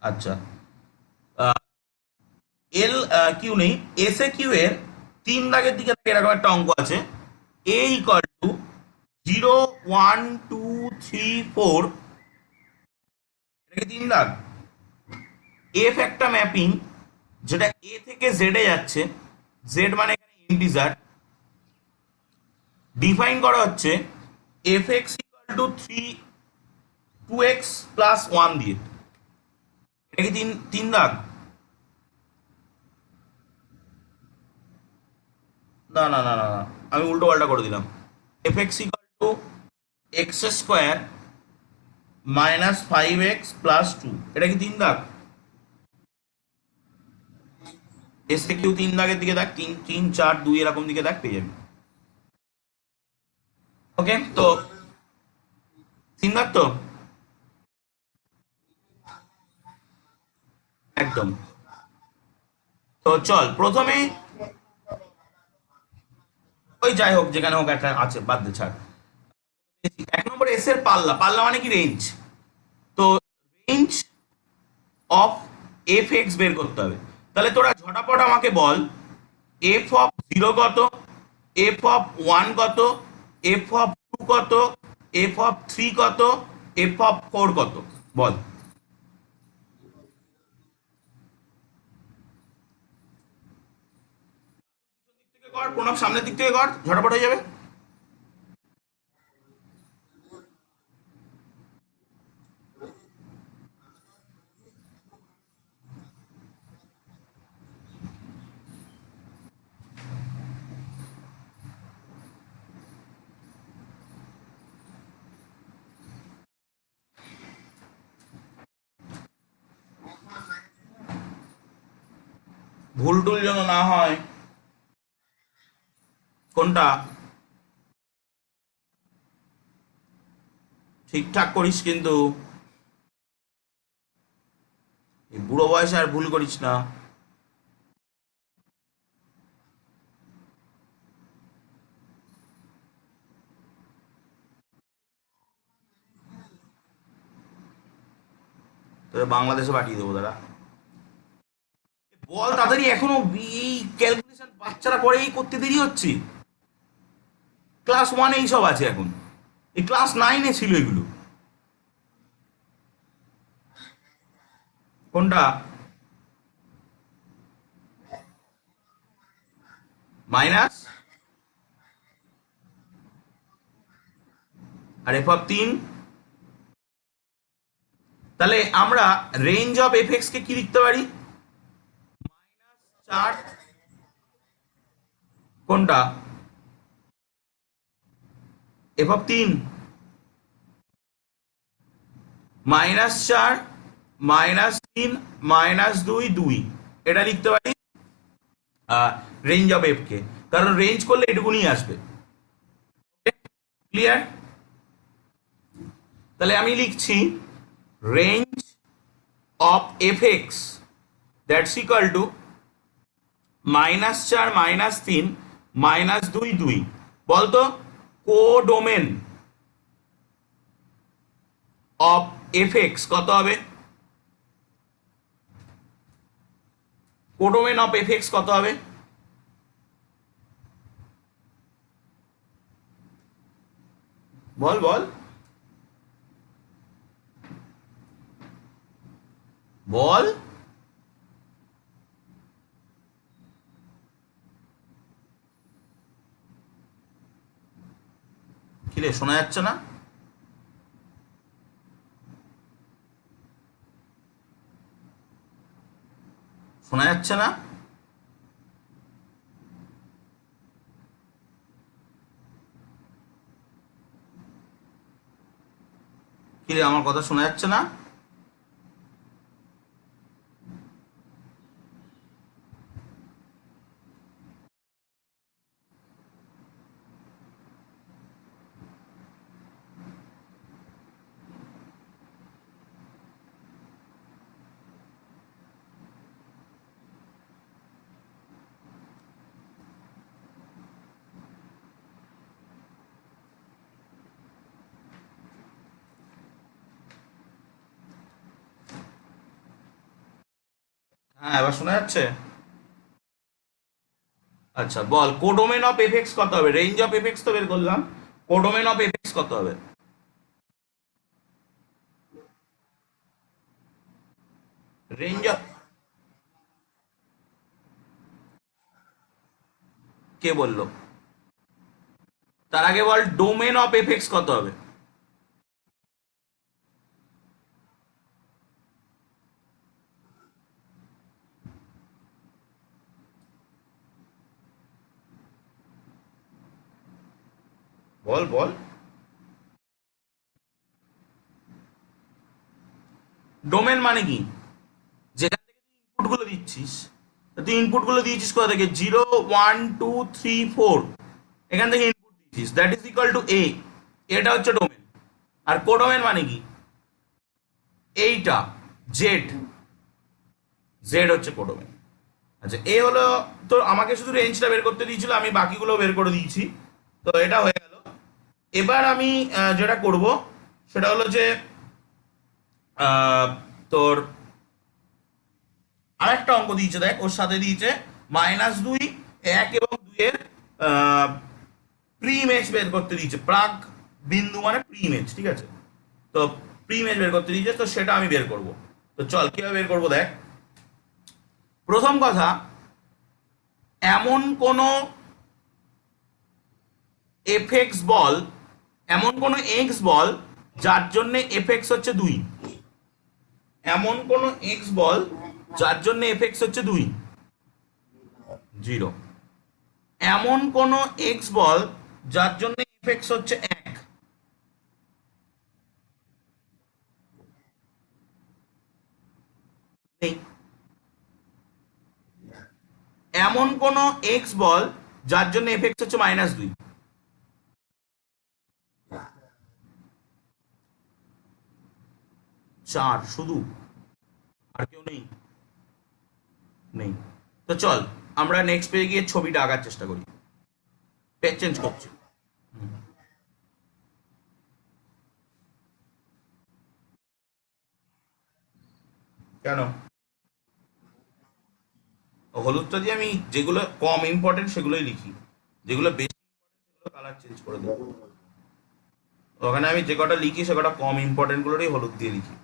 আচ্ছা, এল কিউ নেই। এস এ কিউ এর 3 দাগের দিকে এরকম একটা অঙ্ক আছে। A equal to 0 1 2 3 4। এটা কি 3 দাগ? এফ একটা ম্যাপিং যেটা এ থেকে জেড এ যাচ্ছে। জেড মানে এখানে ইন্টিজার। ডিফাইন করা হচ্ছে F x equal two 2x+1 দিয়ে। এটা কি 3 দাগ? না না না না না, আমি উল্টো পাল্টা করে দিলাম। F x equal two x² - 5x+2, এটা কি 3 দাগ? এস এ কিউ 3 দাগের দিকে দেখ, 3 3 4 2 এরকম দিকে দেখ, পেয়ে যাবি। ওকে, তো 3 দাগ তো একদম। তো চল প্রথমে, ওই যাই হোক যেখানে হোক একটা আছে, বাদ দে, ছাড়। 1 নম্বর এস এর পাল্লা, পাল্লা মানে কি রেঞ্জ। তো রেঞ্জ অফ এফ এক্স বের করতে হবে। তাহলে তোরা ঝটাপট আমাকে বল, f(0) কত, f(1) কত, f(2) কত, f(3) কত, f(4) কত, বল। থেকে কর, প্রণব সামনের দিক থেকে কর, ঝটাপট হয়ে যাবে। ভুল টুল যেন না হয়। কোনটা? ঠিকঠাক করিস কিন্তু, এই বুড়ো বয়সে আর ভুল করিস না। বাংলাদেশে পাঠিয়ে দেবো দাদা। বল তাড়াতাড়ি, এখনো এই ক্যালকুলেশন বাচ্চারা করে এই করতে দেরি হচ্ছে। ক্লাস ওয়ানে এইসব আছে এখন, এই ক্লাস নাইনে ছিল এগুলো। কোনটা? মাইনাস আর f(3). তাহলে আমরা রেঞ্জ অফ এফ কে কি লিখতে পারি? 4। কোনটা? f(3) -4 -3 -2 2, এটা লিখতে পারি রেঞ্জ অফ এফ কে, কারণ রেঞ্জ করলে এটুকুনি আসবে। ক্লিয়ার? তাহলে আমি লিখছি range of F x that's equal two -4 -3 -2 2। বলতো কোডোমেন অফ এফ এক্স কত হবে? কোডোমেন অফ এফ এক্স কত হবে? বল বল বল। কিরে শোনা যাচ্ছে না? শোনা যাচ্ছে না? কিরে আমার কথা শোনা যাচ্ছে না? হ্যাঁ এবার শোনা যাচ্ছে। আচ্ছা বল কোডোমেন অফ এফ এক্স কত হবে? রেঞ্জ অফ এফ এক্স তো বের করলাম, কোডোমেন অফ এফ এক্স কত হবে? রেঞ্জ অফ, কে বললো? তার আগে বল ডোমেন অফ এফ এক্স কত হবে? বল বল। ডোমেন মানে কি? যেখান থেকে তুই ইনপুট গুলো দিচ্ছিস, তুই ইনপুট গুলো দিয়েছিস কোথা থেকে? 0 1 2 3 4, এখান থেকে ইনপুট দিচ্ছিস, দ্যাট ইজ ইকুয়াল টু এ। এটা হচ্ছে ডোমেন। আর কোডোমেন মানে কি? এইটা জেড, জেড হচ্ছে কোডোমেন। আচ্ছা এ হলো, তো আমাকে শুধু রেঞ্জটা বের করতে দিয়েছিল, আমি বাকিগুলো বের করে দিয়েছি। তো এটা হয়ে গেল। এবার আমি যেটা করব সেটা হলো যে তোর আরেকটা অঙ্ক দিয়েছে, দেখ ওর সাথে দিয়েছে -2 1 এবং 2 এর প্রি ইমেজ বের করতে দিয়েছে। প্রাক বিন্দু মানে প্রি ইমেজ, ঠিক আছে? তো প্রি ইমেজ বের করতে দিয়েছে, তো সেটা আমি বের করব। তো চল কিভাবে বের করবো দেখ। প্রথম কথা, এমন কোন এফ এক্স বল, এমন কোন এক্স বল যার জন্য এফ এক্স হচ্ছে 2। এমন কোন এক্স বল যার জন্য এফ এক্স হচ্ছে 2, 0। এমন কোন এক্স বল যার জন্য এফ এক্স হচ্ছে 1, নেই। এমন কোন এক্স বল যার জন্য এফ এক্স হচ্ছে -2, 4 শুধু, আর কেউ নেই? নেই। তো চল আমরা নেক্সট পেজে গিয়ে ছবিটা আঁকার চেষ্টা করি। পেজ চেঞ্জ করছি। কেন? হলুদটা দিয়ে আমি যেগুলো কম ইম্পর্টেন্ট সেগুলোই লিখি, যেগুলো বেশি ইম্পর্টেন্ট সেগুলো কালার চেঞ্জ করে দেবো। ওখানে আমি যে কটা লিখি সে কটা কম ইম্পর্টেন্ট গুলোরই হলুদ দিয়ে লিখি।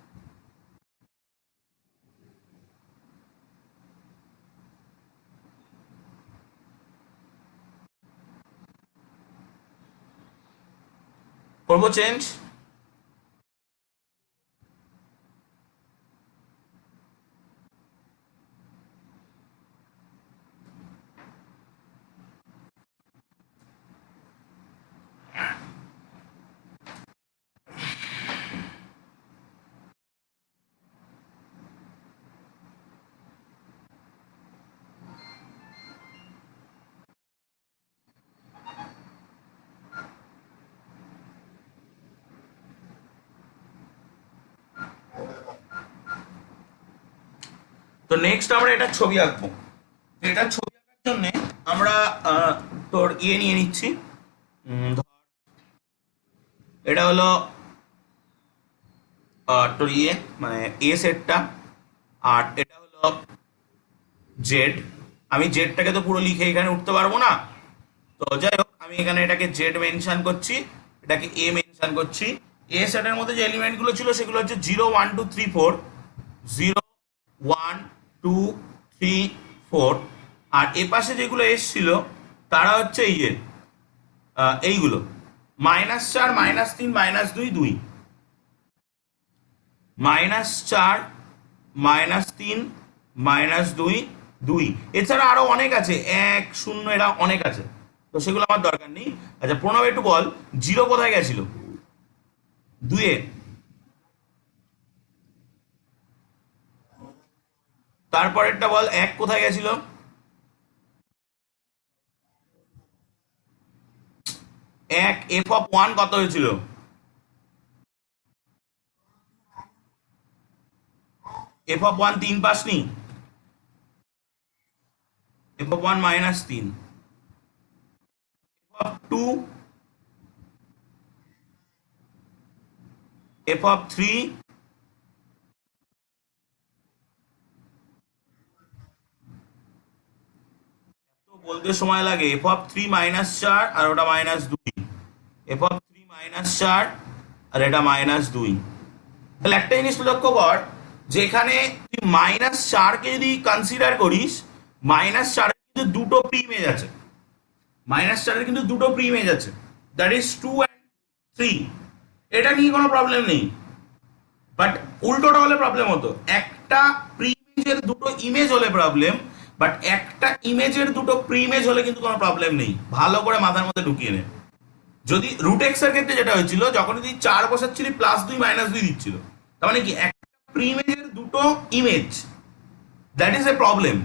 করবো চেঞ্জ। তো নেক্সট আমরা এটা ছবি আঁকবো। তো এটা ছবি আঁকার জন্য আমরা তোর ইয়ে নিয়ে নিচ্ছি। ধর এটা হলো তোর ইয়ে মানে এ সেটটা, আর এটা হলো জেড। আমি জেডটাকে তো পুরো লিখে এখানে উঠতে পারবো না, তো যাই হোক আমি এখানে এটাকে জেড মেনশন করছি, এটাকে এ মেনশন করছি। এ সেটের মধ্যে যে এলিমেন্ট গুলো ছিল সেগুলো হচ্ছে 0 1 2 3 4, 0 1 2 3 4। আর এ পাশে যেগুলো এসছিল তারা হচ্ছে এইগুলো -4 -3 -2 2, -4 -3 -2 2। এছাড়া আরো অনেক আছে, 1 0 এরা অনেক আছে, তো সেগুলো আমার দরকার নেই। আচ্ছা প্রণব একটু বল, 0 কোথায় গেছিল? 2-এ। তারপরেরটা বল, 1 কোথায় গেছিল? f(1) কত হয়েছিল? f(1) 3 পাসনি? f(1) -3, f(2), f(3), তো বলতে সময় লাগে। f(3) -4 আর ওটা -2, f(3) -4 আর এটা -2। তাহলে একটা জিনিস লক্ষ্য কর, যেখানে তুই -4কে যদি কনসিডার করিস, -4 কিন্তু দুটো প্রি ইমেজ আছে, -4 কিন্তু দুটো প্রি ইমেজ আছে, দ্যাট ইজ 2 অ্যান্ড 3। এটা নিয়ে কোনো প্রবলেম নেই। বাট উল্টোটা হলে প্রবলেম হতো, একটা প্রি ইমেজের দুটো ইমেজ হলে প্রবলেম, বাট একটা ইমেজের দুটো প্রি ইমেজ হলে কিন্তু কোনো প্রবলেম নেই। ভালো করে মাথার মধ্যে ঢুকিয়ে নে। যদি রুট এক্স এর ক্ষেত্রে যেটা হয়েছিল, যখন তুই 4 বসাচ্ছিলি +2 -2 দিচ্ছিল, তার মানে কি একটা প্রি ইমেজের দুটো image, that is a problem.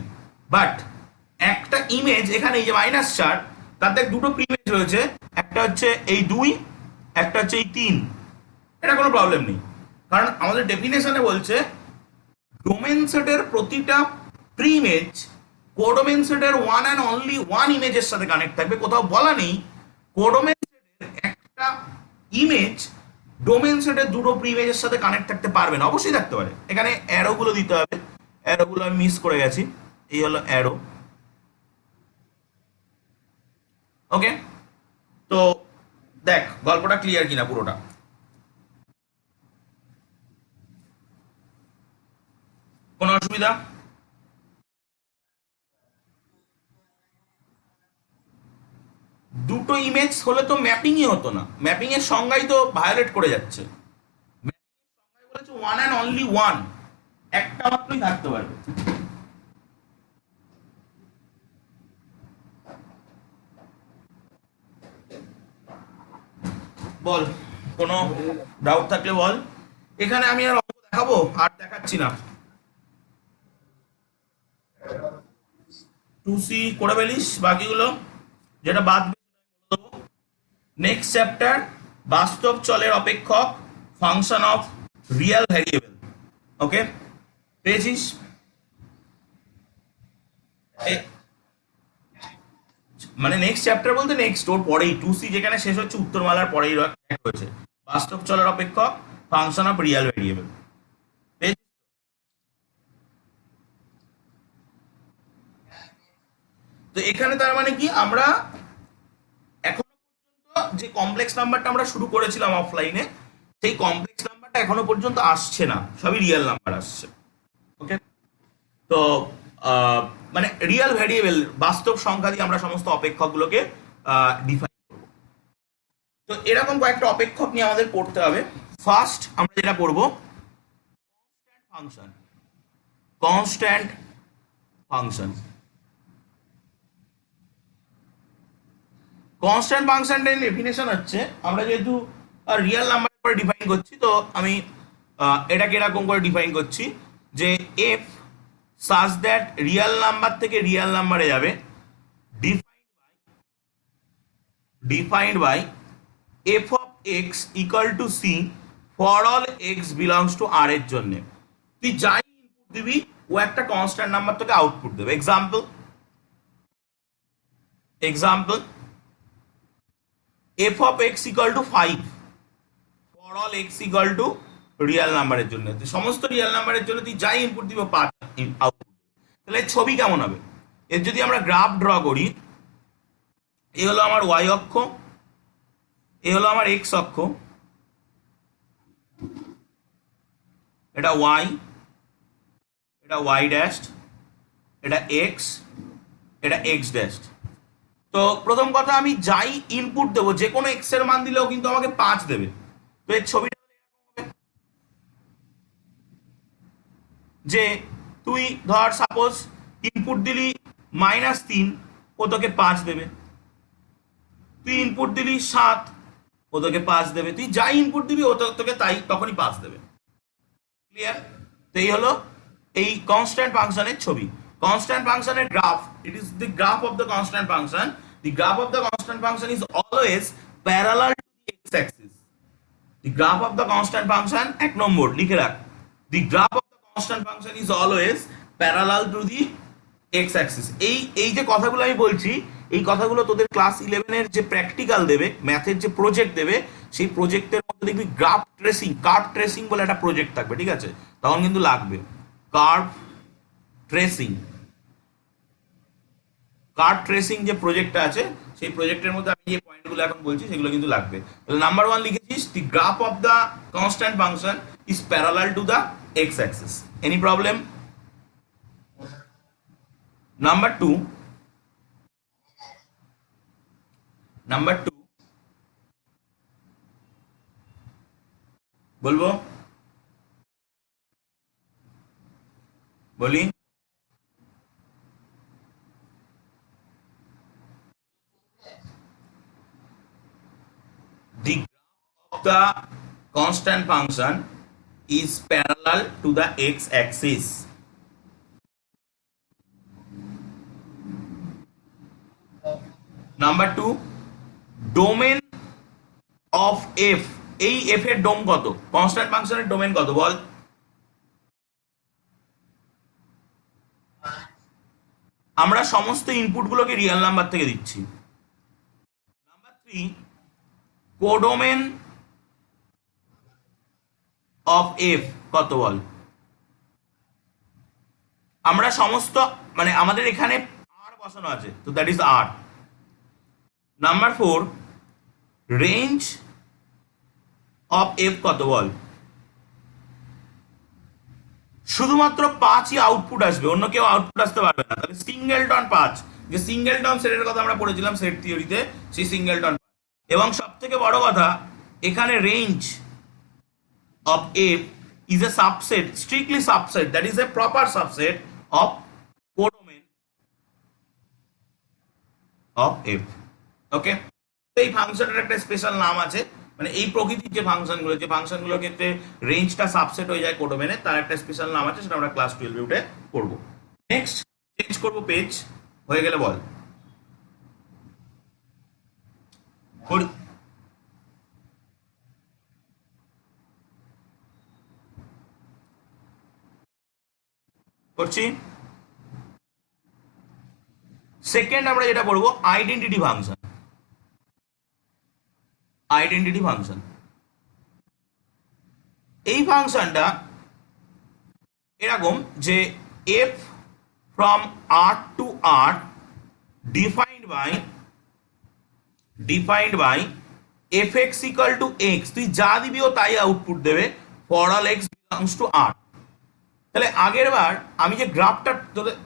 But একটা ইমেজ এখানে এই যে -4, তাতে দুটো প্রি ইমেজ রয়েছে, একটা হচ্ছে এই 2, একটা হচ্ছে এই 3, এটা কোনো প্রবলেম নেই। কারণ আমাদের ডেফিনেশনে বলছে ডোমেন সেটের প্রতিটা প্রি ইমেজ কোডোমেন সেটের ওয়ান অ্যান্ড অনলি ওয়ান ইমেজের সাথে কানেক্ট থাকবে। কোথাও বলা নেই কোডোমেন সেটের একটা ইমেজ ডোমেন সেটের দুটো প্রি ইমেজের সাথে কানেক্ট থাকতে পারবে না। অবশ্যই থাকতে পারে। এখানে অ্যারো গুলো দিতে হবে, অ্যারো গুলো আমি মিস করে গেছি। এই হলো অ্যারো। ওকে, তো দেখ গল্পটা ক্লিয়ার কিনা পুরোটা। কোনো অসুবিধা? দুটো ইমেজ হলে তো ম্যাপিংই হতো না, ম্যাপিং এর সংজ্ঞাই তো ভায়োলেট করে যাচ্ছে। ম্যাপিং এর সংজ্ঞায় বলেছে ওয়ান অ্যান্ড অনলি ওয়ান, একটা মাত্রই থাকতে পারবে। বল, কোনো ডাউট থাকলে বল। এখানে আমি আর অঙ্ক দেখাবো? আর দেখাচ্ছি না। 2C করে ফেলিস বাকিগুলো, যেটা বাদ দেবো। নেক্সট চ্যাপ্টার, বাস্তব চলের অপেক্ষক, ফাংশন অফ রিয়েল ভ্যারিয়েবল। ওকে, পেয়েছিস? মানে নেক্সট চ্যাপ্টার বলতে নেক্সট ওর পরেই 2C যেখানে শেষ হচ্ছে উত্তরমালার পরেই রয়েছে বাস্তব চলের অপেক্ষক, ফাংশন অফ রিয়েল ভ্যারিয়েবল। তো এখানে তার মানে কি, আমরা এখনো পর্যন্ত যে কমপ্লেক্স নাম্বারটা আমরা শুরু করেছিলাম অফলাইনে, সেই কমপ্লেক্স নাম্বারটা এখনো পর্যন্ত আসছে না, সবই রিয়েল নাম্বার আসছে। ওকে। তো মানে রিয়েল ভ্যারিয়েবল, বাস্তব সংখ্যা দিয়ে আমরা সমস্ত অপেক্ষকগুলোকে ডিফাইন করব। তো এরকম কয়েকটা অপেক্ষক নিয়ে আমাদের পড়তে হবে। ফার্স্ট আমরা যেটা করব, ফাংশন, কনস্ট্যান্ট ফাংশন। কনস্ট্যান্ট ফাংশনটার ডেফিনেশন হচ্ছে, আমরা যেহেতু রিয়েল নাম্বার করে ডিফাইন করছি, তো আমি এটাকে এরকম করে ডিফাইন করছি যে f such that real number থেকে রিয়েল নাম্বারে যাবে, defined by f of x equal to C for all x belongs to R এর জন্য। তুই যাই ইনপুট দিবি, ও একটা কনস্ট্যান্ট নাম্বার তোকে আউটপুট দেবে। Example f of x equal to 5 for all x equal to real নাম্বারের জন্য। সমস্ত রিয়েল নাম্বারের জন্য তুই যাই ইনপুট দিব, আউটপুট। তাহলে ছবি কেমন হবে? এর যদি আমরা গ্রাফ ড্র করি, এ হলো আমার ওয়াই অক্ষ, এ হলো আমার এক্স অক্ষ, এটা ওয়াই, এটা ওয়াই ড্যাশড, এটা এক্স, এটা এক্স ড্যাশড। তো প্রথম কথা, আমি যাই ইনপুট দেবো, যে কোনো এক্স এর মান দিলেও কিন্তু আমাকে 5 দেবে। তো এর ছবিটা যে তুই ধর সাপোজ ইনপুট দিলি -3, ও তোকে 5 দেবে। তুই ইনপুট দিলি 7, ও তোকে 5 দেবে। তুই যাই ইনপুট দিবি, ও তোকে তাই তখনই 5 দেবে। ক্লিয়ার? তো এই হলো এই কনস্ট্যান্ট ফাংশনের ছবি। কনস্ট্যান্ট ফাংশনের graph, it is the graph of the constant function. The graph of the constant function is always parallel to the x Axis. The graph of the constant function, 1 নম্বর লিখে রাখ, দি graph of the constant function is always parallel to the x Axis. এই যে কথাগুলো আমি বলছি, এই কথাগুলো তোদের ক্লাস 11-এর যে প্র্যাকটিক্যাল দেবে, ম্যাথের যে প্রজেক্ট দেবে, সেই প্রজেক্টের মধ্যে দেখবি গ্রাফ ট্রেসিং, কার্ভ ট্রেসিং বলে একটা প্রজেক্ট থাকবে, ঠিক আছে? তখন কিন্তু লাগবে কার্ভ ট্রেসিং। কার্ভ ট্রেসিং যে প্রজেক্টটা আছে, সেই প্রজেক্টের মধ্যে আমি যে পয়েন্টগুলো এখন বলছি সেগুলো কিন্তু লাগবে। তাহলে নাম্বার 1 লিখেছিস, the graph of the constant function is parallel to the x axis. Any problem? Number 2, বলবো, বলি, the graph of the constant function is parallel to the x-axis. Number 2, domain of F. এই F এর ডোম কত? Constant ফাংশনের domain কত বল? আমরা সমস্ত ইনপুটগুলোকে real number থেকে দিচ্ছি। নাম্বার 3, কোডোমেন অফ এফ কত বল? আমরা সমস্ত, মানে আমাদের এখানে আর বসানো আছে, তো that is R. Number 4, range of f কত বল? শুধুমাত্র 5ই আউটপুট আসবে, অন্য কেউ আউটপুট আসতে পারবে না। তাহলে সিঙ্গেলটন 5, যে সিঙ্গেলটন সেটের কথা আমরা পড়েছিলাম সেট থিওরিতে, সেই সিঙ্গেলটন। এবং সব থেকে বড় কথা, এখানে range of F is a subset, strictly subset, that is a proper subset of codomain of F. ওকে? এই ফাংশনের একটা স্পেশাল নাম আছে, মানে এই প্রকৃতির যে ফাংশনগুলো, যে ফাংশনগুলোর ক্ষেত্রে রেঞ্জটা সাবসেট হয়ে যায় কোডোমেনে, তার একটা স্পেশাল নাম আছে, সেটা আমরা ক্লাস 12 উঠে পড়বো। নেক্সট চেঞ্জ করব পেজ, হয়ে গেলে বল। করছি। সেকেন্ড আমরা যেটা পড়বো, আইডেন্টিটি ফাংশন। আইডেন্টিটি ফাংশন, এই ফাংশনটা এরকম যে f from R to R defined by f x equal to x, তুই যা দিবি ও তাই আউটপুট দেবে for all x belongs to R. তাহলে আগের বার আমি যে গ্রাফটা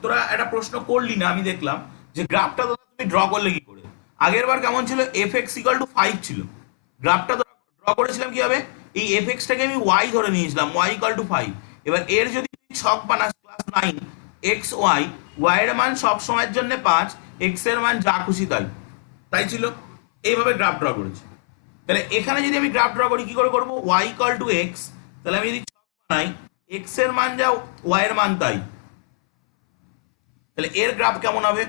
তোরা একটা প্রশ্ন করলি না, আমি দেখলাম যে গ্রাফটা তুমি ড্র করলে কি করে। আগের বার কেমন ছিল, এফ এক্স ইকাল টু 5 ছিল, গ্রাফটা ড্র করেছিলাম কি হবে, এই এফ এক্সটাকে আমি ওয়াই ধরে নিয়েছিলাম, ওয়াই ইকাল টু 5। এবার এর যদি ছক বানাস ক্লাস 9 এক্স ওয়াই, ওয়াই এর মান সব সময়ের জন্য 5, এক্স এর মান যা খুশি তাই, তাই ছিল। এইভাবে গ্রাফ ড্র করেছি। তাহলে এখানে যদি আমি গ্রাফ ড্র করি কি করে করবো, ওয়াই ইকাল টু এক্স, তাহলে আমি যদি ছক বানাই এক্স এর মান যা ওয়াই এর মান তাই, তাহলে এর গ্রাফ কেমন হবে,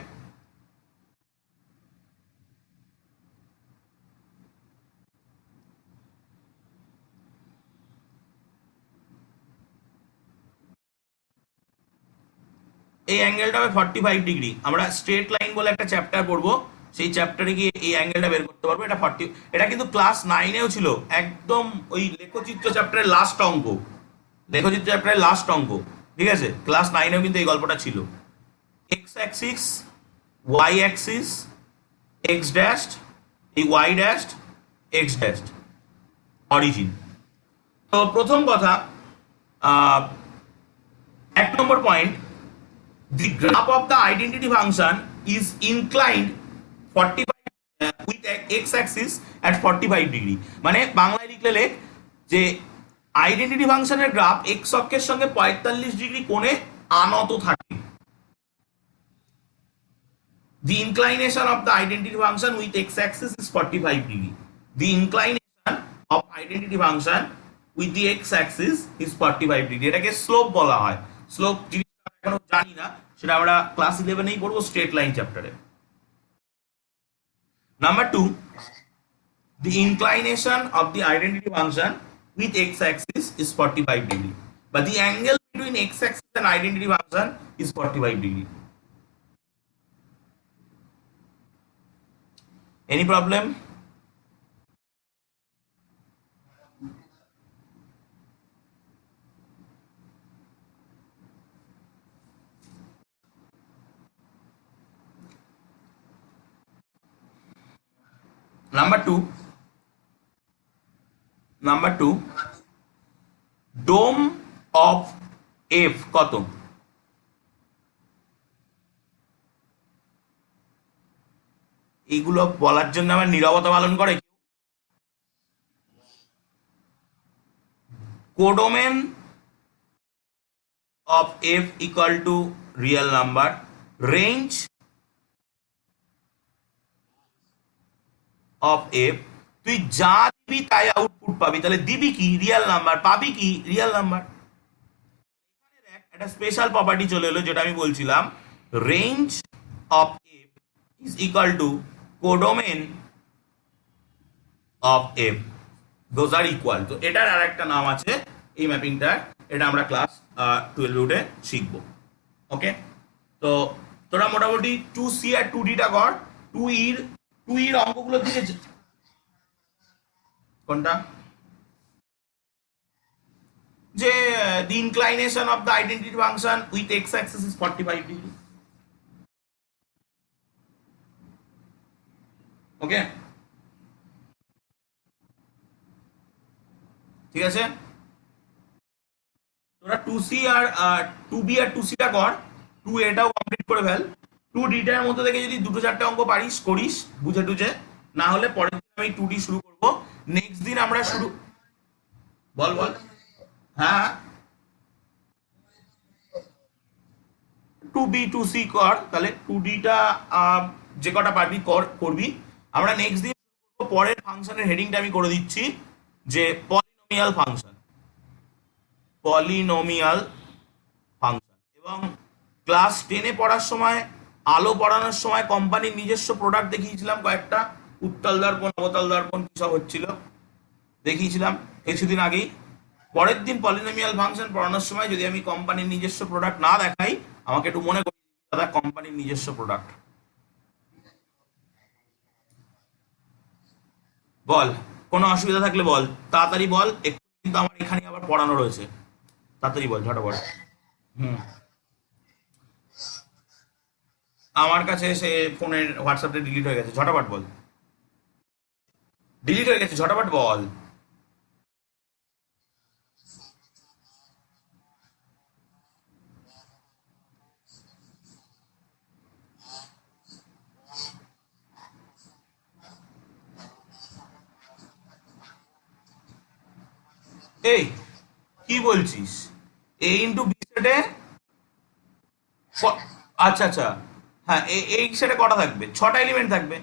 এই অ্যাঙ্গেলটা হবে 45 ডিগ্রি। আমরা স্ট্রেট লাইন বলে একটা চ্যাপ্টার পড়বো, সেই চ্যাপ্টারে গিয়ে এই অ্যাঙ্গেলটা বের করতে পারবো। এটা 40, এটা কিন্তু ক্লাস 9এও ছিল, একদম ওই লেখচিত্র চ্যাপ্টারের লাস্ট অঙ্ক, লেখচিত্র চ্যাপ্টারের লাস্ট অঙ্ক, ঠিক আছে, ক্লাস 9এও কিন্তু এই গল্পটা ছিল। X axis, y axis, x dashed, এই y dashed, x dashed, origin. তো প্রথম কথা, এক নম্বর point, the graph of the identity function is inclined 45 with x axis at 45 degree। মানে বাংলায় লিখলে লেখ যে আইডেন্টিটি ফাংশনের গ্রাফ এক্স অক্ষের সঙ্গে 45 ডিগ্রি কোণে আনত থাকে। The inclination of the identity function with x axis is 45 degree. The inclination of identity function with the x axis is 45 degree। এটাকে স্লোপ বলা হয়। স্লোপ জিনিসটা এখনো জানি না, সেটা আমরা ক্লাস 11এই পড়বো স্ট্রেট লাইন চ্যাপ্টারে। Number 2, the inclination of the identity function with x axis is 45 degree, but the angle between x axis and identity function is 45 degree. Any problem? Number 2, dome of f কত? এইগুলো বলার জন্য আমার নীরবতা পালন করে। Codomain of f equal to real number, range of f, তুই যা দিবি তাই আউটপুট পাবি, তাহলে দিবি কি রিয়েল নাম্বার, পাবি কি রিয়েল নাম্বার। একটা স্পেশাল প্রপার্টি চলে এলো যেটা আমি বলছিলাম, range of F is equal to codomain of F, those are equal. তো এটার আর একটা নাম আছে এই ম্যাপিংটার, এটা আমরা ক্লাস 12 উঠে শিখবো। ওকে, তো তোরা মোটামুটি 2C আর 2Dটা কর। 2E অঙ্কগুলোর দিকে, কোনটা, যে the inclination of the identity function with x axis is 45 degree। ওকে, ঠিক আছে, তোরা 2C আর 2B আর 2Cটা কর, 2Aটাও কমপ্লিট করে ফেল। 2Dটার মধ্যে থেকে যদি দুটো চারটে অঙ্ক পারিস করিস বুঝে টুঝে, না হলে পরের দিন আমি 2D শুরু করব। নেক্সট দিন আমরা শুরু, বল বল, হ্যাঁ 2B 2C কর, তাহলে 2Dটা যে কটা পারবি করবি। আমরা নেক্সট দিন পরের ফাংশনের হেডিংটা আমি করে দিচ্ছি, যে পলিনোমিয়াল ফাংশন, পলিনোমিয়াল ফাংশন। এবং ক্লাস 10-এ পড়ার সময়, আলো পড়ানোর সময় কোম্পানির নিজস্ব প্রোডাক্ট দেখিয়েছিলাম কয়েকটা, উত্তল দর্পণ, অবতল দর্পণ, কি সব হচ্ছিল দেখিয়েছিলাম কিছুদিন আগেই। পরের দিন পলিনোমিয়াল ফাংশন পড়ানোর সময় যদি আমি কোম্পানির নিজস্ব প্রোডাক্ট না দেখাই, আমাকে একটু মনে করি দাদা কোম্পানির নিজস্ব প্রোডাক্ট। বল, কোনো অসুবিধা থাকলে বল, তাড়াতাড়ি বল, একটু কিন্তু আমার এখানে আবার পড়ানো রয়েছে, তাড়াতাড়ি বল ঝটাপট। হুম, আমার কাছে সে ফোনের হোয়াটসঅ্যাপটা ডিলিট হয়ে গেছে, ঝটাপট বল। ডিলিট হয়ে গেছে, ঝটাপট বল। এই কি বলছিস? এ ইন্টু বি সেটে আচ্ছা আচ্ছা, হ্যাঁ এই সেটে কটা থাকবে? ছটা এলিমেন্ট থাকবে।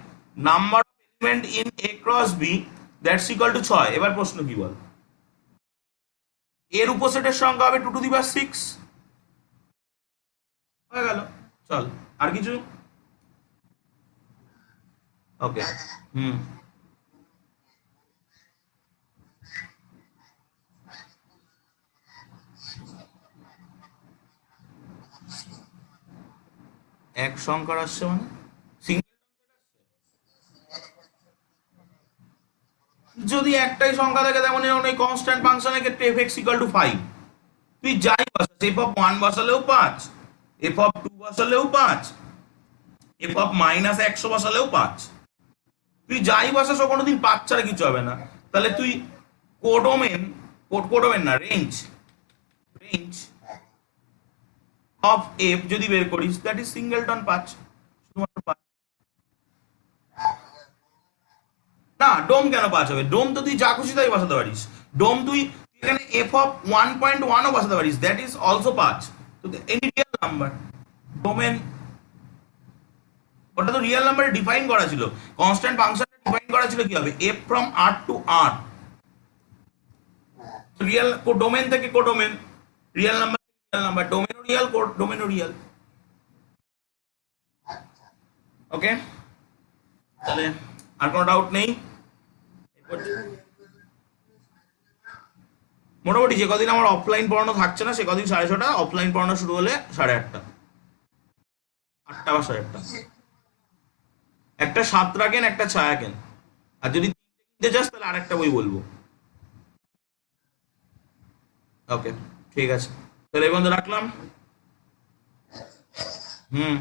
Number of element in A cross B that's equal to 6। এবার প্রশ্ন কি বল? এর উপসেটের সংখ্যা হবে 2 টু দি পাওয়ার 6। হয়ে গেল। চল, আর কিছু? ওকে। হুম। এক সংখ্যার আসছে মানে Single- যদি একটাই সংখ্যা থাকে, তেমন যেমন এই কনস্ট্যান্ট ফাংশনের ক্ষেত্রে এফ এক্স ইকুয়াল টু 5, তুই যাই বসাস, এফ অফ 1 বসালেও 5, এফ অফ 2 বসালেও 5, এফ অফ -100 বসালেও 5। তুই যাই বসাস ও কোনোদিন 5 ছাড়া কিছু হবে না। তাহলে তুই কোডোমেন, কোডোমেন না, রেঞ্জ, রেঞ্জ অফ এফ যদি বের করিস, দ্যাট ইজ সিঙ্গেলটন 5, শুধুমাত্র 5। না, ডোম কেন 5 হবে? ডোম তো তুই যা খুশি তাই বসাতে পারিস। ডোম তুই এখানে এফ অফ 1.1ও বসাতে পারিস, দ্যাট ইজ অলসো 5। তো এনি রিয়েল নাম্বার ডোমেন, ওটা তো রিয়েল নাম্বারে ডিফাইন করা ছিল। কনস্ট্যান্ট ফাংশনে ডিফাইন করা ছিল কি হবে, f from R to R. Real domain থেকে codomain, real number real number, ডোমেনও রিয়েল, ডোমেনও রিয়েল। ওকে, তাহলে আর কোনো ডাউট নেই? মোটামুটি যে কদিন আমার অফলাইন পড়ানো থাকছে না, সে কদিন 6:30, অফলাইন পড়ানো শুরু হলে 8:30, 8টা বা 8:30। একটা 7 রাখেন, একটা ছায়া কেন। আর যদি তিনটে কিনতে চাস তাহলে আরেকটা বই বলবো। ওকে, ঠিক আছে, তাহলে এই বন্ধু রাখলাম। হুম।